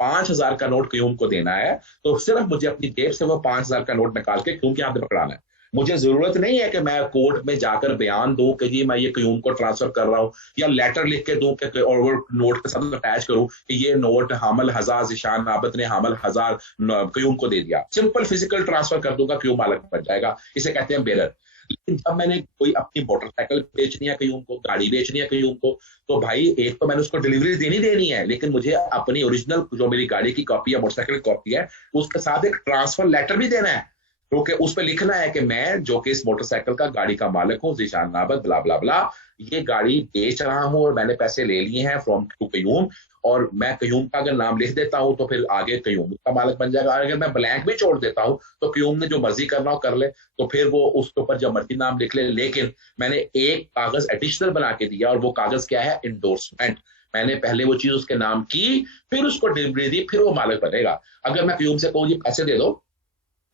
5,000 का नोट क्यूम को देना है तो सिर्फ मुझे अपनी जेब से वो 5,000 का नोट निकाल के क्यूम के हाथ में पकड़ाना है। मुझे जरूरत नहीं है कि मैं कोर्ट में जाकर बयान दूं कि जी मैं ये क्यूम को ट्रांसफर कर रहा हूं, या लेटर लिख के दूं कि और वो नोट के साथ अटैच करूं कि ये नोट हामिल हजार ज़ीशान आबद ने हामिल हजार क्यूम को दे दिया। सिंपल फिजिकल ट्रांसफर कर दूंगा, क्यूम मालिक बन जाएगा। इसे कहते हैं बेरर। लेकिन जब मैंने कोई अपनी मोटरसाइकिल बेचनी है क्यूम को, गाड़ी बेचनी है क्यूम को, तो भाई एक तो मैंने उसको डिलीवरी देनी है, लेकिन मुझे अपनी ओरिजिनल जो मेरी गाड़ी की कॉपी है, मोटरसाइकिल की कॉपी है, उसके साथ एक ट्रांसफर लेटर भी देना है, क्योंकि उस पर लिखना है कि मैं जो कि इस मोटरसाइकिल का गाड़ी का मालिक हूं, ज़ीशान आबद ब्ला ब्ला ब्ला, ये गाड़ी बेच रहा हूं और मैंने पैसे ले लिए हैं फ्रॉम टू क्यूम, और मैं क्यूम का अगर नाम लिख देता हूं तो फिर आगे क्यूम का मालिक बन जाएगा। अगर मैं ब्लैंक भी छोड़ देता हूं तो क्यूम ने जो मर्जी करना हो कर ले, तो फिर वो उसके ऊपर जब मर्जी नाम लिख ले। लेकिन मैंने एक कागज एडिशनल बना के दिया, और वो कागज क्या है? इंडोर्समेंट। मैंने पहले वो चीज उसके नाम की, फिर उसको डिलीवरी दी, फिर वो मालिक बनेगा। अगर मैं क्यूम से कहूँ जी पैसे दे दो,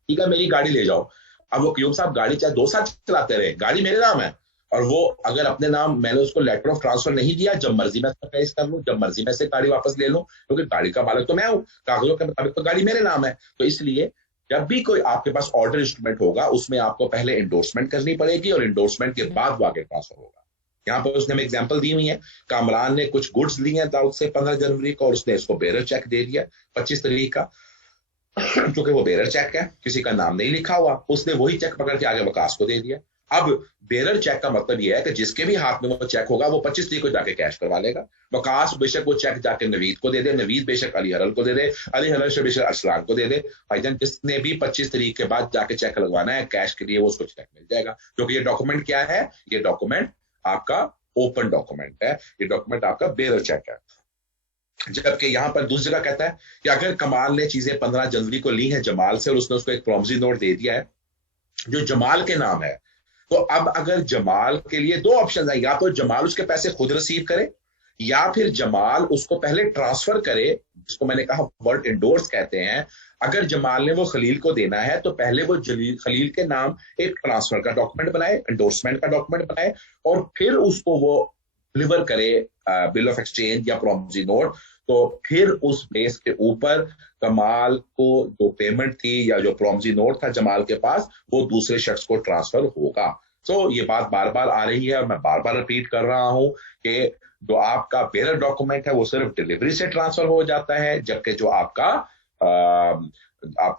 ठीक है मेरी गाड़ी ले जाओ, अब वो क्यूम साहब गाड़ी चाहे 2 साल चलाते रहे, गाड़ी मेरे नाम है, और वो अगर अपने नाम, मैंने उसको लेटर ऑफ ट्रांसफर नहीं दिया, जब मर्जी मैं पेश कर लूं, जब मर्जी मैं से गाड़ी वापस ले लूं, क्योंकि गाड़ी का मालिक तो मैं हूं, कागजों के मुताबिक तो गाड़ी मेरे नाम है। तो इसलिए जब भी कोई आपके पास ऑर्डर इंस्ट्रूमेंट होगा, उसमें आपको पहले इंडोर्समेंट करनी पड़ेगी और इंडोर्समेंट के बाद वो आगे ट्रांसफर होगा। यहाँ पर उसने हमें एग्जांपल दी हुई है, कामरान ने कुछ गुड्स लिए हैं दाऊद से 15 जनवरी को, और उसने इसको बेरर चेक दे दिया 25 तारीख का, क्योंकि वो बेरर चेक है, किसी का नाम नहीं लिखा हुआ, उसने वही चेक पकड़ के आगे वकास को दे दिया। अब बेरर चेक का मतलब यह है कि जिसके भी हाथ में वो चेक होगा वो 25 तारीख को जाके कैश करवा लेगा। वकास बेशक वो चेक जाके नवीद को दे दे, नवीद बेशक अली हरल को दे दे, अली हरल से बेशक अरसलान को दे दे। भाईजान जिसने भी 25 तारीख के बाद जाके चेक लगवाना है कैश के लिए, वो उसको चेक मिल जाएगा, क्योंकि ये डॉक्यूमेंट क्या है? ये डॉक्यूमेंट आपका ओपन डॉक्यूमेंट है, ये डॉक्यूमेंट आपका बेरर चेक है। जबकि यहां पर दूसरी जगह कहता है कि अगर कमाल ने चीजें 15 जनवरी को ली हैं जमाल से और उसने उसको एक प्रॉमिसरी नोट दे दिया है जो जमाल के नाम है, तो अब अगर जमाल के लिए 2 ऑप्शन है, या तो जमाल उसके पैसे खुद रिसीव करे, या फिर जमाल उसको पहले ट्रांसफर करे, जिसको मैंने कहा वर्ड इंडोर्स कहते हैं। अगर जमाल ने वो खलील को देना है तो पहले वो खलील के नाम एक ट्रांसफर का डॉक्यूमेंट बनाए, इंडोर्समेंट का डॉक्यूमेंट बनाए, और फिर उसको वो डिलीवर करे बिल ऑफ एक्सचेंज या प्रॉमिसरी नोट। तो फिर उस बेस के ऊपर कमाल को जो पेमेंट थी या जो प्रॉमिसरी नोट था जमाल के पास, वो दूसरे शख्स को ट्रांसफर होगा। सो ये बात बार बार आ रही है और मैं बार बार रिपीट कर रहा हूं कि जो आपका बेरर डॉक्यूमेंट है वो सिर्फ डिलीवरी से ट्रांसफर हो जाता है, जबकि जो आपका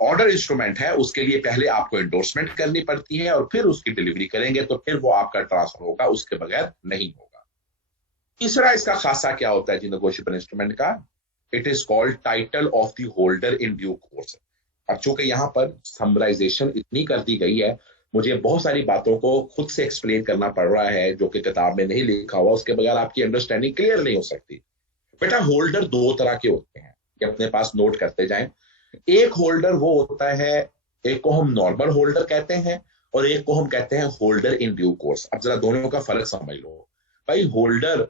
ऑर्डर इंस्ट्रूमेंट है उसके लिए पहले आपको इंडोर्समेंट करनी पड़ती है और फिर उसकी डिलीवरी करेंगे तो फिर वो आपका ट्रांसफर होगा, उसके बगैर नहीं होगा। तीसरा इसका खासा क्या होता है जी नेगोशिएबल इंस्ट्रूमेंट का? It is called title of the holder in due course. अब चूंकि यहाँ पर समराइजेशन इतनी कर दी गई है, मुझे बहुत सारी बातों को खुद से एक्सप्लेन करना पड़ रहा है जो कि किताब में नहीं लिखा हुआ, उसके बगैर आपकी अंडरस्टैंडिंग क्लियर नहीं हो सकती। बेटा होल्डर 2 तरह के होते हैं, ये अपने पास नोट करते जाएं। एक होल्डर वो होता है, एक को हम नॉर्मल होल्डर कहते हैं और एक को हम कहते हैं होल्डर इन ड्यू कोर्स। अब जरा दोनों का फर्क समझ लो भाई। होल्डर,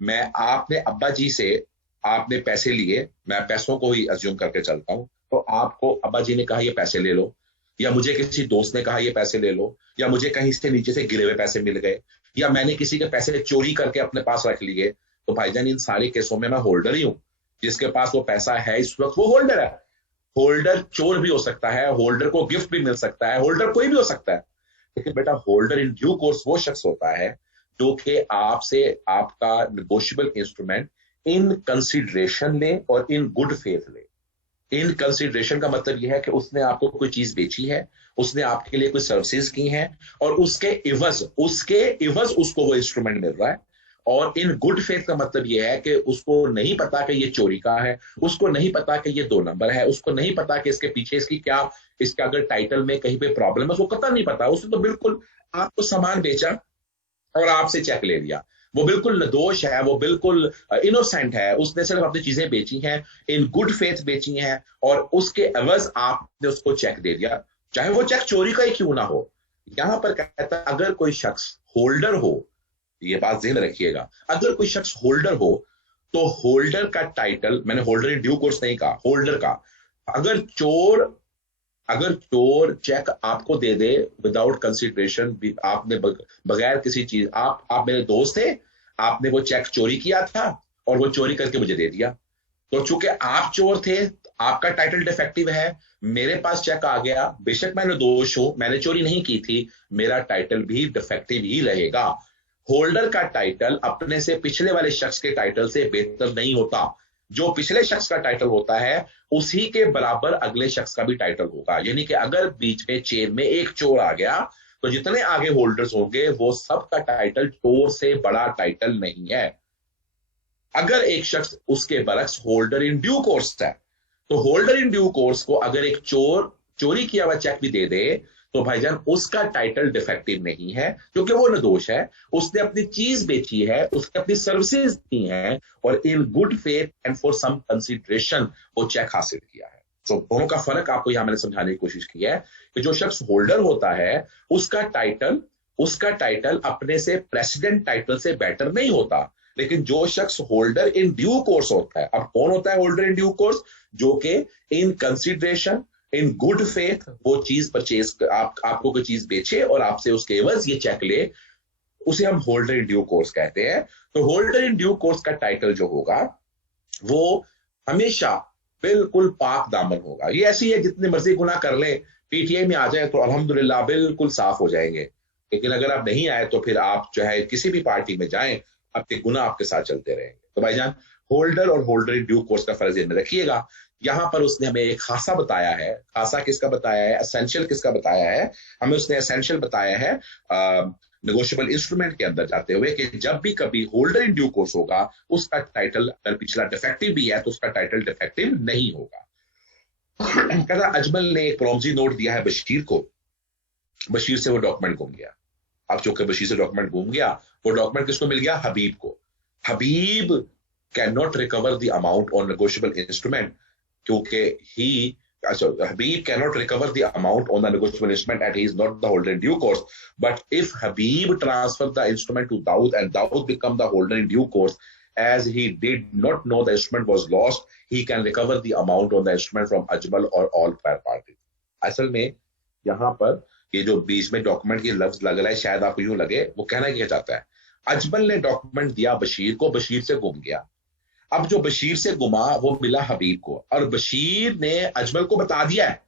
मैं आपने अब्बा जी से आपने पैसे लिए, मैं पैसों को ही अज्यूम करके चलता हूं, तो आपको अब्बा जी ने कहा ये पैसे ले लो, या मुझे किसी दोस्त ने कहा ये पैसे ले लो, या मुझे कहीं से नीचे से गिरे हुए पैसे मिल गए, या मैंने किसी के पैसे चोरी करके अपने पास रख लिए, तो भाईजान इन सारे केसों में मैं होल्डर ही हूं। जिसके पास वो पैसा है इस वक्त वो होल्डर है। होल्डर चोर भी हो सकता है, होल्डर को गिफ्ट भी मिल सकता है, होल्डर कोई भी हो सकता है, लेकिन बेटा होल्डर इन ड्यू कोर्स वो शख्स होता है जो कि आपसे आपका नेगोशिएबल इंस्ट्रूमेंट इन कंसिडरेशन ले और इन गुड फेथ ले। इन कंसिडरेशन का मतलब यह है कि उसने आपको कोई चीज बेची है, उसने आपके लिए कोई सर्विसेज की हैं और उसके इवज उसको वो इंस्ट्रूमेंट मिल रहा है। और इन गुड फेथ का मतलब यह है कि उसको नहीं पता कि ये चोरी का है, उसको नहीं पता कि ये 2 नंबर है, उसको नहीं पता कि इसके पीछे इसका अगर टाइटल में कहीं पे प्रॉब्लम है, उसको पता नहीं पता। उसने तो बिल्कुल आपको सामान बेचा और आपसे चेक ले लिया। वो बिल्कुल निर्दोष है, वो बिल्कुल इनोसेंट है, उसने सिर्फ अपनी चीजें बेची हैं, इन गुड फेथ बेची हैं, और उसके एवज आपने उसको चेक दे दिया, चाहे वो चेक चोरी का ही क्यों ना हो। यहां पर कहता है अगर कोई शख्स होल्डर हो, ये बात ध्यान रखिएगा, अगर कोई शख्स होल्डर हो तो होल्डर का टाइटल, मैंने होल्डर इन ड्यू कोर्स नहीं कहा, होल्डर का, अगर चोर चेक आपको दे दे विदाउट कंसिडरेशन, आपने बगैर किसी चीज, आप मेरे दोस्त थे, आपने वो चेक चोरी किया था और वो चोरी करके मुझे दे दिया, तो चूंकि आप चोर थे, आपका टाइटल डिफेक्टिव है, मेरे पास चेक आ गया, बेशक मैंने दोष हूं, मैंने चोरी नहीं की थी, मेरा टाइटल भी डिफेक्टिव ही रहेगा। होल्डर का टाइटल अपने से पिछले वाले शख्स के टाइटल से बेहतर नहीं होता। जो पिछले शख्स का टाइटल होता है उसी के बराबर अगले शख्स का भी टाइटल होगा। यानी कि अगर बीच में चेन में एक चोर आ गया तो जितने आगे होल्डर्स होंगे वो सब का टाइटल चोर से बड़ा टाइटल नहीं है। अगर एक शख्स उसके बरक्स होल्डर इन ड्यू कोर्स है, तो होल्डर इन ड्यू कोर्स को अगर एक चोर चोरी किया हुआ चेक भी दे दे तो भाईजान उसका टाइटल डिफेक्टिव नहीं है, क्योंकि वो निर्दोष है, उसने अपनी चीज बेची है, उसने अपनी सर्विसेज दी हैं और in good faith and for some consideration वो चेक हासिल किया है। तो दोनों का फर्क आपको यहां मैंने समझाने की कोशिश की है कि जो शख्स होल्डर होता है उसका टाइटल अपने से प्रेसिडेंट टाइटल से बेटर नहीं होता, लेकिन जो शख्स होल्डर इन ड्यू कोर्स होता है, अब कौन होता है होल्डर इन ड्यू कोर्स? जो कि in consideration, in good faith वो चीज परचेज, आपको कोई चीज बेचे और आपसे उसके एवज ये चेक ले, उसे हम होल्डर इन ड्यू कोर्स कहते हैं। तो होल्डर इन ड्यू कोर्स का टाइटल जो होगा वो हमेशा बिल्कुल पाक दामन होगा। ये ऐसी है जितने मर्जी गुनाह कर ले, पीटीआई में आ जाए तो अल्हम्दुलिल्लाह बिल्कुल साफ हो जाएंगे, लेकिन अगर आप नहीं आए तो फिर आप चाहे किसी भी पार्टी में जाएं, आपके गुनाह आपके साथ चलते रहेंगे। तो भाईजान होल्डर और होल्डर इन ड्यू कोर्स का फर्ज ध्यान रखिएगा। यहां पर उसने हमें एक खासा बताया है, खासा किसका बताया है, एसेंशियल किसका बताया है, हमें उसने एसेंशियल बताया है नेगोशिएबल इंस्ट्रूमेंट के अंदर जाते हुए कि जब भी कभी होल्डर इन ड्यू कोर्स होगा उसका टाइटल अगर पिछला डिफेक्टिव भी है तो उसका टाइटल डिफेक्टिव नहीं होगा। कहता अजमल ने एक प्रॉमिसरी नोट दिया है बशीर को, बशीर से वो डॉक्यूमेंट गुम गया। अब चूंकि बशीर से डॉक्यूमेंट गुम गया, वो डॉक्यूमेंट किसको मिल गया? हबीब को। Habib can not recover the amount on negotiable instrument, क्योंकि Habib cannot recover the amount on the negotiable instrument and he is not the holder in due course. But if Habib transferred the instrument to Daud and Daud become the holder in due course, as he did not know the instrument was lost, he can recover the amount on the instrument from Ajmal or all prior parties. असल में यहाँ पर ये जो बीच में document के लफ्ज लग रहा है, शायद आपको यूं लगे वो कहना क्या चाहता है। अजमल ने डॉक्यूमेंट दिया बशीर को, बशीर से गुम गया। अब जो बशीर से गुमा वो मिला हबीब को, और बशीर ने अजमल को बता दिया है,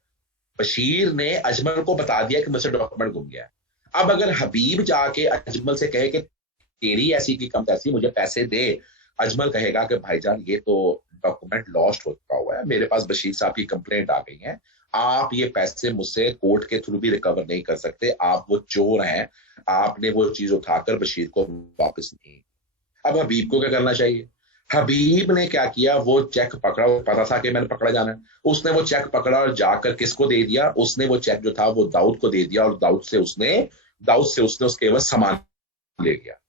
बशीर ने अजमल को बता दिया कि मुझसे डॉक्यूमेंट गुम गया। अब अगर हबीब जाके अजमल से कहे कि तेरी ऐसी की कम तैसी, मुझे पैसे दे, अजमल कहेगा कि भाईजान ये तो डॉक्यूमेंट लॉस्ट हो चुका हुआ है, मेरे पास बशीर साहब की कंप्लेंट आ गई है, आप ये पैसे मुझसे कोर्ट के थ्रू भी रिकवर नहीं कर सकते, आप वो चोर हैं, आपने वो चीज उठाकर बशीर को वापस नहीं। अब हबीब को क्या करना चाहिए? हबीब ने क्या किया, वो चेक पकड़ा, पता था कि मैंने पकड़ा जाना है, उसने वो चेक पकड़ा और जाकर किसको दे दिया? उसने वो चेक जो था वो दाऊद को दे दिया और दाऊद से उसने उसके एवज सामान ले लिया।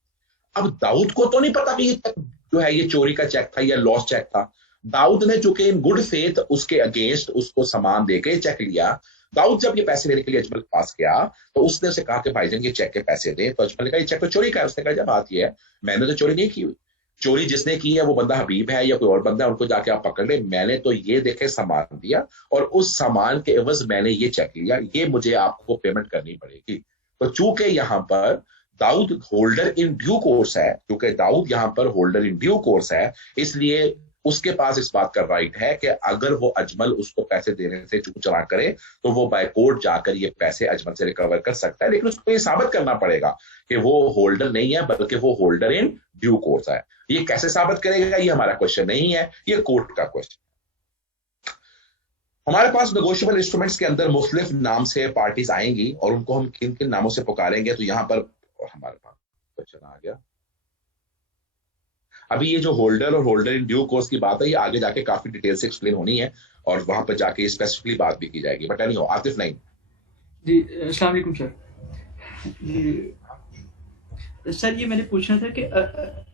अब दाऊद को तो नहीं पता भी ये जो है ये चोरी का चेक था या लॉस चेक था। दाऊद ने चूंकि इन गुड फेथ उसके अगेंस्ट उसको सामान देके चेक लिया। दाऊद जब ये पैसे लेने के लिए अजमल के पास गया तो उसने उसे कहा कि भाईजान ये चेक के पैसे दे, तो अजमल ने कहा ये चेक तो चोरी का है। उसने कहा जब बात ये है, मैंने तो चोरी नहीं की हुई, चोरी जिसने की है वो बंदा हबीब है या कोई और बंदा है, उनको जाके आप पकड़ ले, मैंने तो ये देखे सामान दिया और उस सामान के एवज मैंने ये चेक लिया, ये मुझे आपको पेमेंट करनी पड़ेगी। तो चूंकि यहाँ पर Dawood holder in due course है, क्योंकि दाऊद यहाँ पर होल्डर इन ड्यू कोर्स है, इसलिए उसके पास इस बात का राइट है कि अगर वो अजमल उसको पैसे देने से चूक चला करे तो वो बाय कोर्ट जाकर ये पैसे अजमल से रिकवर कर सकता है, लेकिन उसको ये साबित करना पड़ेगा कि वो होल्डर नहीं है बल्कि वो होल्डर इन ड्यू कोर्स है। ये कैसे साबित करेगा, ये हमारा क्वेश्चन नहीं है, ये कोर्ट का क्वेश्चन। हमारे पास नेगोशिएबल इंस्ट्रूमेंट्स के अंदर मुख्तलिफ नाम से पार्टीज आएंगी और उनको हम किन किन नामों से पुकारेंगे, तो यहां पर और हमारे पास क्वेश्चन आ गया। अभी ये जो होल्डर और होल्डर इन ड्यू कोर्स की बात है, ये आगे जाके काफी डिटेल से एक्सप्लेन होनी है और वहां पर जाके स्पेसिफिकली बात भी की जाएगी। बट एनीहो, आतिफ नहीं जी, अस्सलाम वालेकुम सर। जी, सर ये मैंने पूछना था कि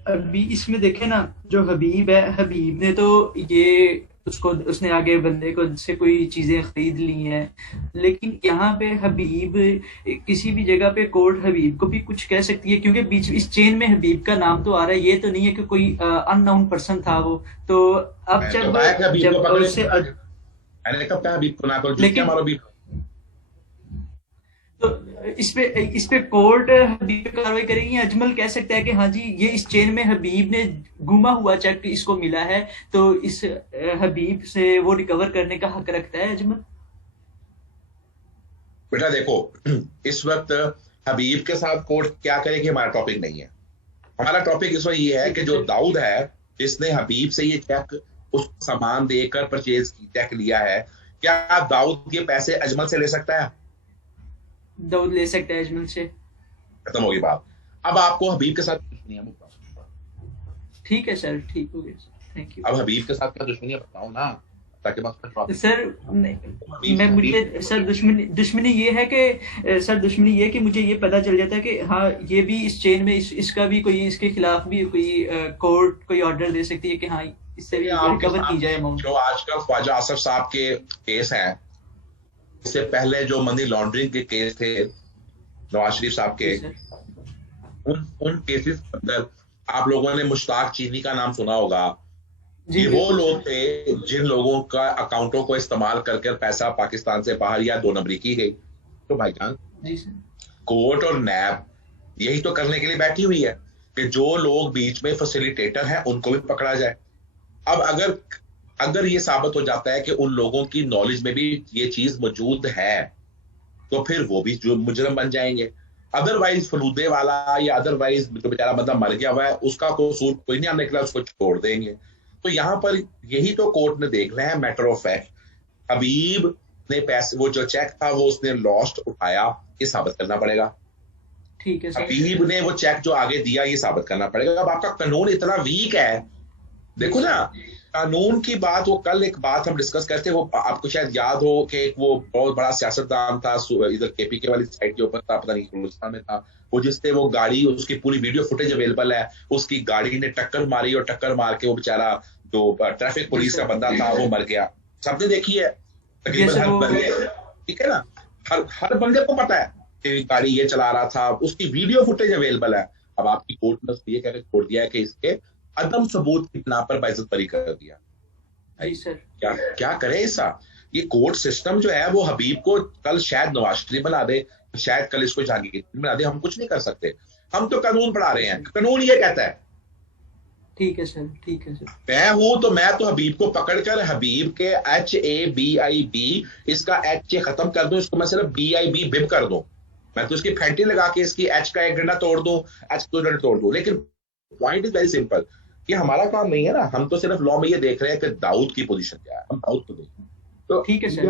अभी इसमें देखे ना, जो हबीब है, हबीब ने तो ये उसने आगे बंदे को से कोई चीजें खरीद ली हैं, लेकिन यहाँ पे हबीब किसी भी जगह पे कोर्ट हबीब को भी कुछ कह सकती है, क्योंकि बीच इस चेन में हबीब का नाम तो आ रहा है, ये तो नहीं है कि कोई अननोन पर्सन था वो। तो अब जब उससे मैंने कब कहा हबीब को ना करो, लेकिन हमारा हबीब। तो इस पे कोर्ट हबीब पे कार्रवाई करेगी, या अजमल कह सकता है कि हाँ जी ये इस चेन में हबीब ने गुमा हुआ चेक इसको मिला है, तो इस हबीब से वो रिकवर करने का हक रखता है अजमल? बेटा देखो, इस वक्त हबीब के साथ कोर्ट क्या करेगी हमारा टॉपिक नहीं है। हमारा टॉपिक इस वक्त ये है कि जो दाऊद है जिसने हबीब से ये चेक उसको सामान देकर परचेज चेक लिया है, क्या दाऊद ये पैसे अजमल से ले सकता है? दाऊद ले सकता है अजमल से। खत्म होगी बात। अब आपको हबीब के साथ दुश्मनी है, ठीक है सर, ठीक हो गया, थैंक यू। अब हबीब के साथ क्या दुश्मनी है बताओ ना, ताकि सर मैं मुझे सर दुश्मनी ये है कि सर दुश्मनी ये कि मुझे ये पता चल जाता है कि हाँ ये भी इस चेन में इसका भी कोई, इसके खिलाफ भी कोई कोर्ट कोई ऑर्डर दे सकती है कि हाँ इससे भी रिकवर की जाए अमाउंट। जो आजकल ख्वाजा आसफ साहब के केस हैं, इससे पहले जो मनी लॉन्ड्रिंग के केस थे नवाज शरीफ साहब के, उन केसेस के अंदर आप लोगों ने मुश्ताक चीनी का नाम सुना होगा। ये वो लोग थे जिन लोगों का अकाउंटों को इस्तेमाल करके पैसा पाकिस्तान से बाहर या 2 नंबरी की गई। तो भाईजान कोर्ट और नैब यही तो करने के लिए बैठी हुई है कि जो लोग बीच में फैसिलिटेटर हैं उनको भी पकड़ा जाए। अब अगर ये साबित हो जाता है कि उन लोगों की नॉलेज में भी ये चीज मौजूद है, तो फिर वो भी जो मुजरम बन जाएंगे। अदरवाइज फलूदे वाला या अदरवाइज जो बेचारा बंदा मर गया हुआ है उसका कसूर कोई नहीं निकला, उसको छोड़ देंगे। तो यहाँ पर यही तो कोर्ट ने देखना है। मैटर ऑफ फैक्ट, हबीब ने पैसे, वो जो चेक था वो उसने लॉस्ट उठाया, ये साबित करना पड़ेगा। ठीक है सर। हबीब ने वो चेक जो आगे दिया ये साबित करना पड़ेगा। अब आपका कानून इतना वीक है, देखो ना कानून की बात। वो कल एक बात हम डिस्कस करते, वो आपको शायद याद हो कि वो बहुत बड़ा सियासतदान था, इधर केपीके वाली साइड के ऊपर था, पता नहीं हिंदुस्तान में था, वो जिससे वो गाड़ी, उसकी पूरी वीडियो फुटेज अवेलेबल है, उसकी गाड़ी ने टक्कर मारी और टक्कर मार के वो बेचारा जो ट्रैफिक पुलिस का बंदा था वो मर गया। सबने देखी है तकरीबन हर बंदे, ठीक है ना, हर बंदे को पता है कि गाड़ी ये चला रहा था, उसकी वीडियो फुटेज अवेलेबल है। अब आपकी कोर्ट ने उसको ये कहकर छोड़ दिया है कि इसके अदम सबूत की बिना पर बाइज्जत बरी कर दिया। जी सर। क्या करे ऐसा? ये कोर्ट सिस्टम जो है वो हबीब को कल शायद नवाज शरीफ बना दे, शायद कल इसको जहांगीर बना दे, हम कुछ नहीं कर सकते। हम तो कानून पढ़ा रहे हैं, कानून ये कहता है। ठीक है सर, ठीक है सर। मैं तो हबीब को पकड़कर हबीब के HABIB इसका H खत्म कर दूं, इसको मैं सिर्फ BIB बिब कर दूं, मैं तो इसकी फैंटी लगा के इसकी H का एक डंडा तोड़ दूं, H को डंडा तोड़ दूं। लेकिन पॉइंट इज वेरी सिंपल, ये हमारा काम नहीं है ना। हम तो सिर्फ लॉ में ये देख रहे हैं कि दाऊद की पोजीशन क्या है, हम दाऊद को देखें। तो ठीक है सर।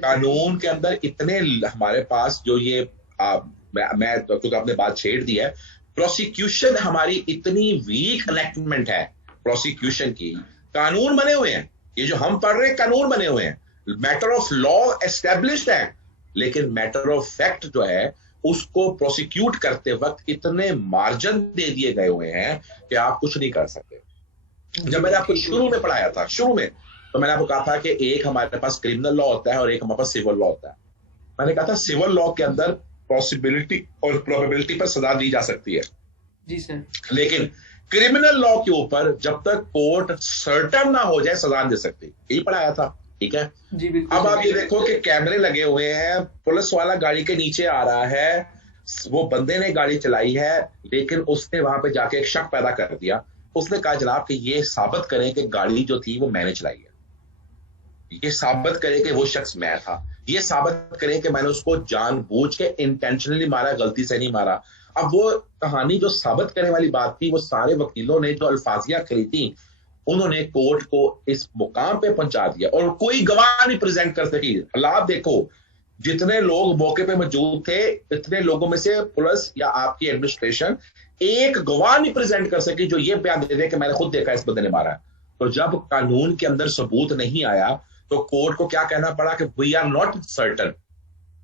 कानून के अंदर इतने हमारे पास जो ये मैं तो आपने बात छेड़ दी है, प्रोसिक्यूशन हमारी इतनी वीक एनेक्टमेंट है प्रोसिक्यूशन की। कानून बने हुए हैं, ये जो हम पढ़ रहे हैं कानून बने हुए हैं, मैटर ऑफ लॉ एस्टेब्लिश्ड है, लेकिन मैटर ऑफ फैक्ट जो है उसको प्रोसिक्यूट करते वक्त इतने मार्जिन दे दिए गए हुए हैं कि आप कुछ नहीं कर सकते। जब मैंने आपको शुरू में पढ़ाया था, तो मैंने आपको कहा था कि एक हमारे पास क्रिमिनल लॉ होता है और एक हमारे पास सिविल लॉ होता है। मैंने कहा था सिविल लॉ के अंदर पॉसिबिलिटी और प्रोबेबिलिटी पर सजा दी जा सकती है, जी सर, लेकिन क्रिमिनल लॉ के ऊपर जब तक कोर्ट सर्टन ना हो जाए सजा नहीं दे सकती। यही पढ़ाया था, ठीक है जी बिल्कुल। अब आप ये देखो कि कैमरे लगे हुए हैं, पुलिस वाला गाड़ी के नीचे आ रहा है, वो बंदे ने गाड़ी चलाई है, लेकिन उसने वहां पे जाके एक शक पैदा कर दिया। उसने कहा जनाब कि ये साबित करें कि गाड़ी जो थी वो मैंने चलाई है, ये साबित करें कि वो शख्स मैं था, ये साबित करें कि मैंने उसको जानबूझ के इंटेंशनली मारा, गलती से नहीं मारा। अब वो कहानी जो साबित करने वाली बात थी, वो सारे वकीलों ने जो अल्फाजियां करी थी उन्होंने कोर्ट को इस मुकाम पे पहुंचा दिया और कोई गवाह नहीं प्रेजेंट कर सकी। हालात देखो, जितने लोग मौके पे मौजूद थे इतने लोगों में से पुलिस या आपकी एडमिनिस्ट्रेशन एक गवाह नहीं प्रेजेंट कर सकी जो ये बयान दे दे कि मैंने खुद देखा इस बंदे ने मारा। तो जब कानून के अंदर सबूत नहीं आया तो कोर्ट को क्या कहना पड़ा कि वी आर नॉट सर्टन,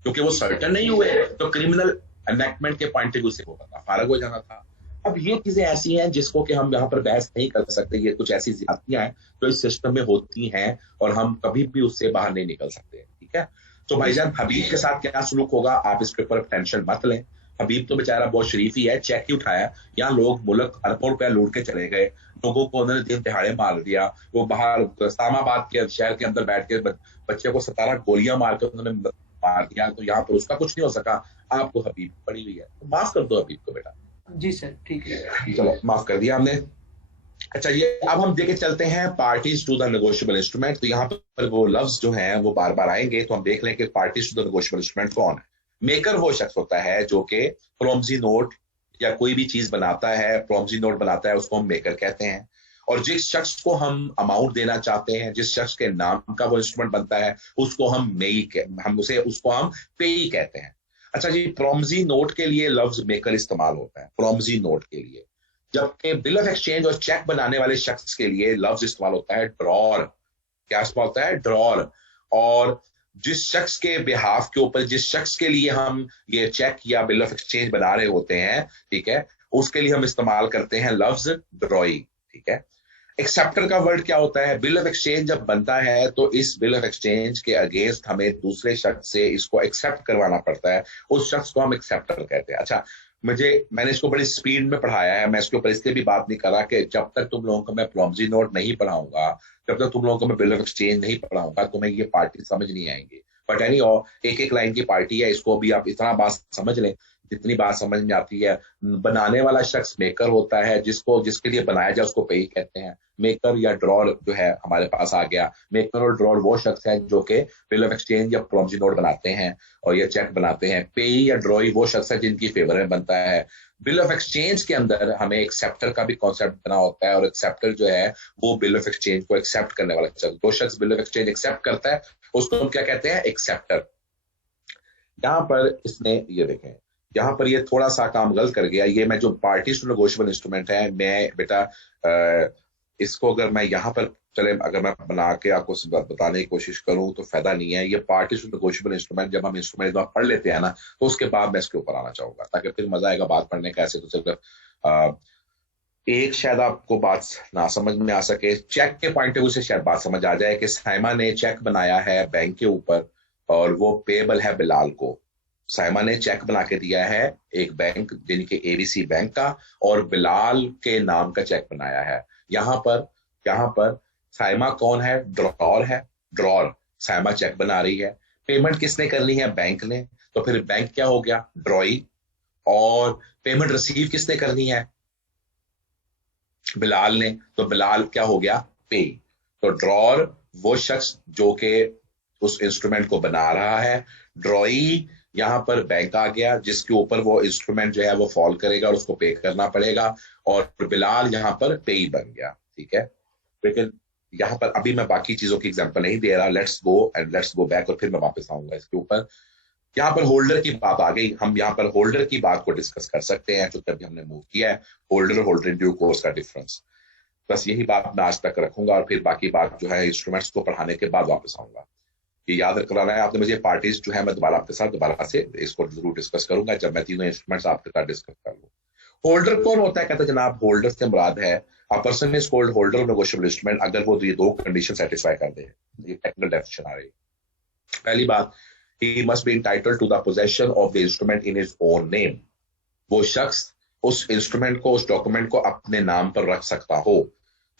क्योंकि वो सर्टन नहीं हुए तो क्रिमिनल एनेक्टमेंट के पॉइंट ऑफ व्यू से वो बंदा फारग हो जाना था। अब ये चीजें ऐसी हैं जिसको कि हम यहाँ पर बहस नहीं कर सकते, ये कुछ ऐसी ज्यादतियां हैं जो इस सिस्टम में होती हैं और हम कभी भी उससे बाहर नहीं निकल सकते, ठीक है। तो भाईजान हबीब के साथ क्या सलूक होगा, आप इसके ऊपर टेंशन मत लें। हबीब तो बेचारा बहुत शरीफ ही है, चेक ही उठाया, यहाँ लोग मुल्क अरबों रुपया लूट के चले गए, लोगों को उन्होंने दिन दिहाड़े मार दिया, वो बाहर इस्लामाबाद के शहर के अंदर बैठ के बच्चे को 17 गोलियां मार के उन्होंने मार दिया, तो यहाँ पर उसका कुछ नहीं हो सका, आपको हबीब पड़ी हुई है, तो माफ कर दो हबीब को बेटा। जी सर, ठीक है, चलो माफ कर दिया हमने। अच्छा, ये अब हम देखे चलते हैं parties to the negotiable instrument. तो यहाँ पर वो लफ्ज जो हैं वो बार बार आएंगे, तो हम देख लें कि parties to the negotiable instrument कौन है। मेकर वो शख्स होता है जो कि प्रोमजी नोट या कोई भी चीज बनाता है, प्रोमजी नोट बनाता है, उसको हम मेकर कहते हैं। और जिस शख्स को हम अमाउंट देना चाहते हैं, जिस शख्स के नाम का वो इंस्ट्रूमेंट बनता है, उसको हम उसको हम पेई कहते हैं। अच्छा जी, प्रोमजी नोट के लिए लफ्ज मेकर इस्तेमाल होता है, प्रोमजी नोट के लिए, जबकि बिल ऑफ एक्सचेंज और चेक बनाने वाले शख्स के लिए लफ्ज इस्तेमाल होता है ड्रॉर। क्या इस्तेमाल होता है? ड्रॉर। और जिस शख्स के बिहाफ के ऊपर, जिस शख्स के लिए हम ये चेक या बिल ऑफ एक्सचेंज बना रहे होते हैं, ठीक है, उसके लिए हम इस्तेमाल करते हैं लफ्ज ड्रॉई, ठीक है। एक्सेप्टर का वर्ड क्या होता है? बिल ऑफ एक्सचेंज जब बनता है तो इस बिल ऑफ एक्सचेंज के अगेंस्ट हमें दूसरे शख्स से इसको एक्सेप्ट करवाना पड़ता है, उस शख्स को हम एक्सेप्टर कहते हैं। अच्छा, मैंने इसको बड़ी स्पीड में पढ़ाया है, मैं इसके ऊपर इसलिए भी बात नहीं कर रहा कि जब तक तुम लोगों को मैं प्रोमजी नोट नहीं पढ़ाऊंगा, जब तक तुम लोगों को मैं बिल ऑफ एक्सचेंज नहीं पढ़ाऊंगा, तुम्हें ये पार्टी समझ नहीं आएंगी। बट एनी एक एक लाइन की पार्टी है, इसको भी आप इतना बात समझ लें जितनी बात समझ में आती है। बनाने वाला शख्स मेकर होता है, जिसके लिए बनाया जाए उसको पेई कहते हैं। मेकर या ड्रॉर जो है हमारे पास आ गया। मेकर और ड्रॉर वो शख्स हैं जो कि बिल ऑफ एक्सचेंज या प्रोमजी नोट बनाते हैं और ये चेक बनाते हैं। पेई या ड्रॉई वो शख्स है जिनकी फेवर में बनता है। बिल ऑफ एक्सचेंज के अंदर हमें एक्सेप्टर का भी कॉन्सेप्ट बना होता है, और एक्सेप्टर जो है वो बिल ऑफ एक्सचेंज को एक्सेप्ट करने वाला शख्स, जो शख्स बिल ऑफ एक्सचेंज एक्सेप्ट करता है उसको हम क्या कहते हैं? एक्सेप्टर। यहाँ पर इसने ये देखें, यहाँ पर ये थोड़ा सा काम गलत कर गया। ये मैं जो पार्टीज टू नेगोशिएबल इंस्ट्रूमेंट है, मैं बेटा इसको अगर मैं यहाँ पर अगर मैं बना के आपको बताने की कोशिश करूं तो फायदा नहीं है। ये पार्टीज टू नेगोशिएबल इंस्ट्रूमेंट जब हम इंस्ट्रूमेंट पढ़ लेते हैं ना, तो उसके बाद मैं इसके ऊपर आना चाहूंगा ताकि फिर मजा आएगा बात पढ़ने का। ऐसे तो सिर्फ एक शायद आपको बात ना समझ में आ सके, चेक के पॉइंट ऑफ व्यू से शायद बात समझ आ जाए कि साइमा ने चेक बनाया है बैंक के ऊपर और वो पेएबल है बिलाल को। साइमा ने चेक बना के दिया है एक बैंक यानी कि एबीसी बैंक का, और बिलाल के नाम का चेक बनाया है। यहाँ पर साइमा कौन है? ड्रॉर है। ड्रॉर, साइमा चेक बना रही है, पेमेंट किसने करनी है? बैंक ने। तो फिर बैंक क्या हो गया? ड्रॉई। और पेमेंट रिसीव किसने करनी है? बिलाल ने। तो बिलाल क्या हो गया? पे। तो ड्रॉर वो शख्स जो कि उस इंस्ट्रूमेंट को बना रहा है, ड्रॉई यहाँ पर बैंक आ गया जिसके ऊपर वो इंस्ट्रूमेंट जो है वो फॉल करेगा और उसको पे करना पड़ेगा, और बिलाल यहाँ पर पेई बन गया, ठीक है। लेकिन यहाँ पर अभी मैं बाकी चीजों की एग्जांपल नहीं दे रहा, लेट्स गो बैक और फिर मैं वापस आऊंगा इसके ऊपर। यहाँ पर होल्डर की बात आ गई, हम यहाँ पर होल्डर की बात को डिस्कस कर सकते हैं क्योंकि अभी हमने मूव किया है। होल्डर इन ड्यू कोर्स का डिफरेंस, बस यही बात मैं आज तक रखूंगा और फिर बाकी बात जो है इंस्ट्रूमेंट्स को पढ़ाने के बाद वापस आऊंगा। ये याद कराना है आपने मुझे। पार्टीज जो है मैं आपके साथ दोबारा से इसको जरूर डिस्कस करूंगा जब मैं तीनों इंस्ट्रूमेंट्स आपके साथ डिस्कस कर लूँ। होल्डर कौन होता है? कहते हैं जनाब, होल्डर से मुराद है a person is called holder of negotiable instrument अगर वो ये दो कंडीशन सेटिस्फाई कर दे। ये टेक्निकल डेफिनेशन आ रही है। पहली बात, he must be entitled to the possession of the instrument in his own name। वो शख्स उस इंस्ट्रूमेंट को, उस डॉक्यूमेंट को अपने नाम पर रख सकता हो।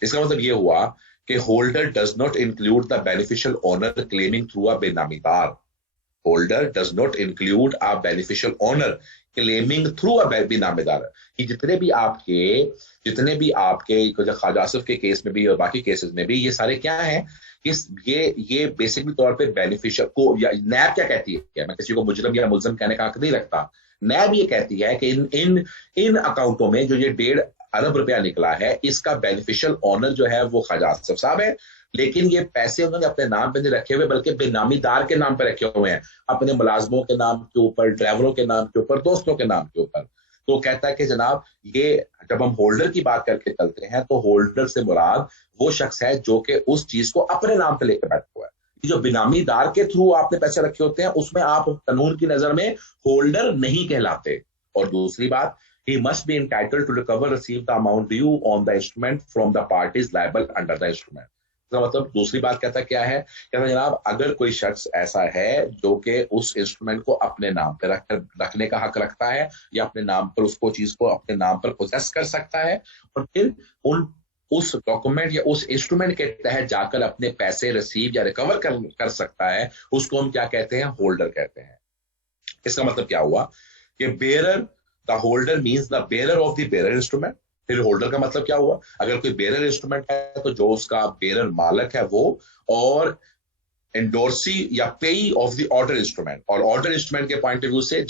इसका मतलब ये हुआ कि holder does not include the beneficial owner claiming through a benamidar. Holder does not include a beneficial owner claiming through a benamidar. कि जितने भी आपके ख्वाजा आसिफ के केस में भी और बाकी केसेस में भी ये सारे क्या हैं, ये बेसिकली तौर पे बेनिफिशियल को, या नैब क्या कहती है, मैं किसी को मुजरम या मुल्ज़म कहने का हक नहीं रखता, नैब ये कहती है कि इन अकाउंटों में जो ये 1.5 अरब रुपया निकला है, इसका बेनिफिशियल ओनर जो है वो ख्वाजा आसिफ साहब है, लेकिन ये पैसे उन्होंने अपने नाम पे नहीं रखे हुए बल्कि बेनामीदार के नाम पे रखे हुए हैं, अपने मुलाजमों के नाम के ऊपर, ड्राइवरों के नाम के ऊपर, दोस्तों के नाम के ऊपर। तो कहता है कि जनाब ये जब हम होल्डर की बात करके चलते हैं तो होल्डर से मुराद वो शख्स है जो कि उस चीज को अपने नाम पे लेकर बैठा हुआ है। जो बेनामीदार के थ्रू आपने पैसे रखे होते हैं उसमें आप कानून की नजर में होल्डर नहीं कहलाते। और दूसरी बात, he must be entitled to recover receive the amount due on the instrument from the parties liable under the instrument। तो मतलब दूसरी बात कहता क्या है, कहता जनाब अगर कोई शख्स ऐसा है जो कि उस इंस्ट्रूमेंट को अपने नाम पे रखने का हक रखता है या अपने नाम पर उसको चीज को अपने नाम पर पोजेस कर सकता है और फिर उस डॉक्यूमेंट या उस इंस्ट्रूमेंट के तहत जाकर अपने पैसे रिसीव या रिकवर कर सकता है, उसको हम क्या कहते हैं, होल्डर कहते हैं। इसका मतलब क्या हुआ कि bearer, the holder means the bearer of the bearer instrument. फिर होल्डर का मतलब क्या हुआ, अगर कोई बेरर इंस्ट्रूमेंट है तो जो उसका बेरर मालक है वो, और एंडोर्सी या पेई ऑफ द ऑर्डर इंस्ट्रूमेंट। और ऑर्डर इंस्ट्रूमेंट के पॉइंट ऑफ व्यू से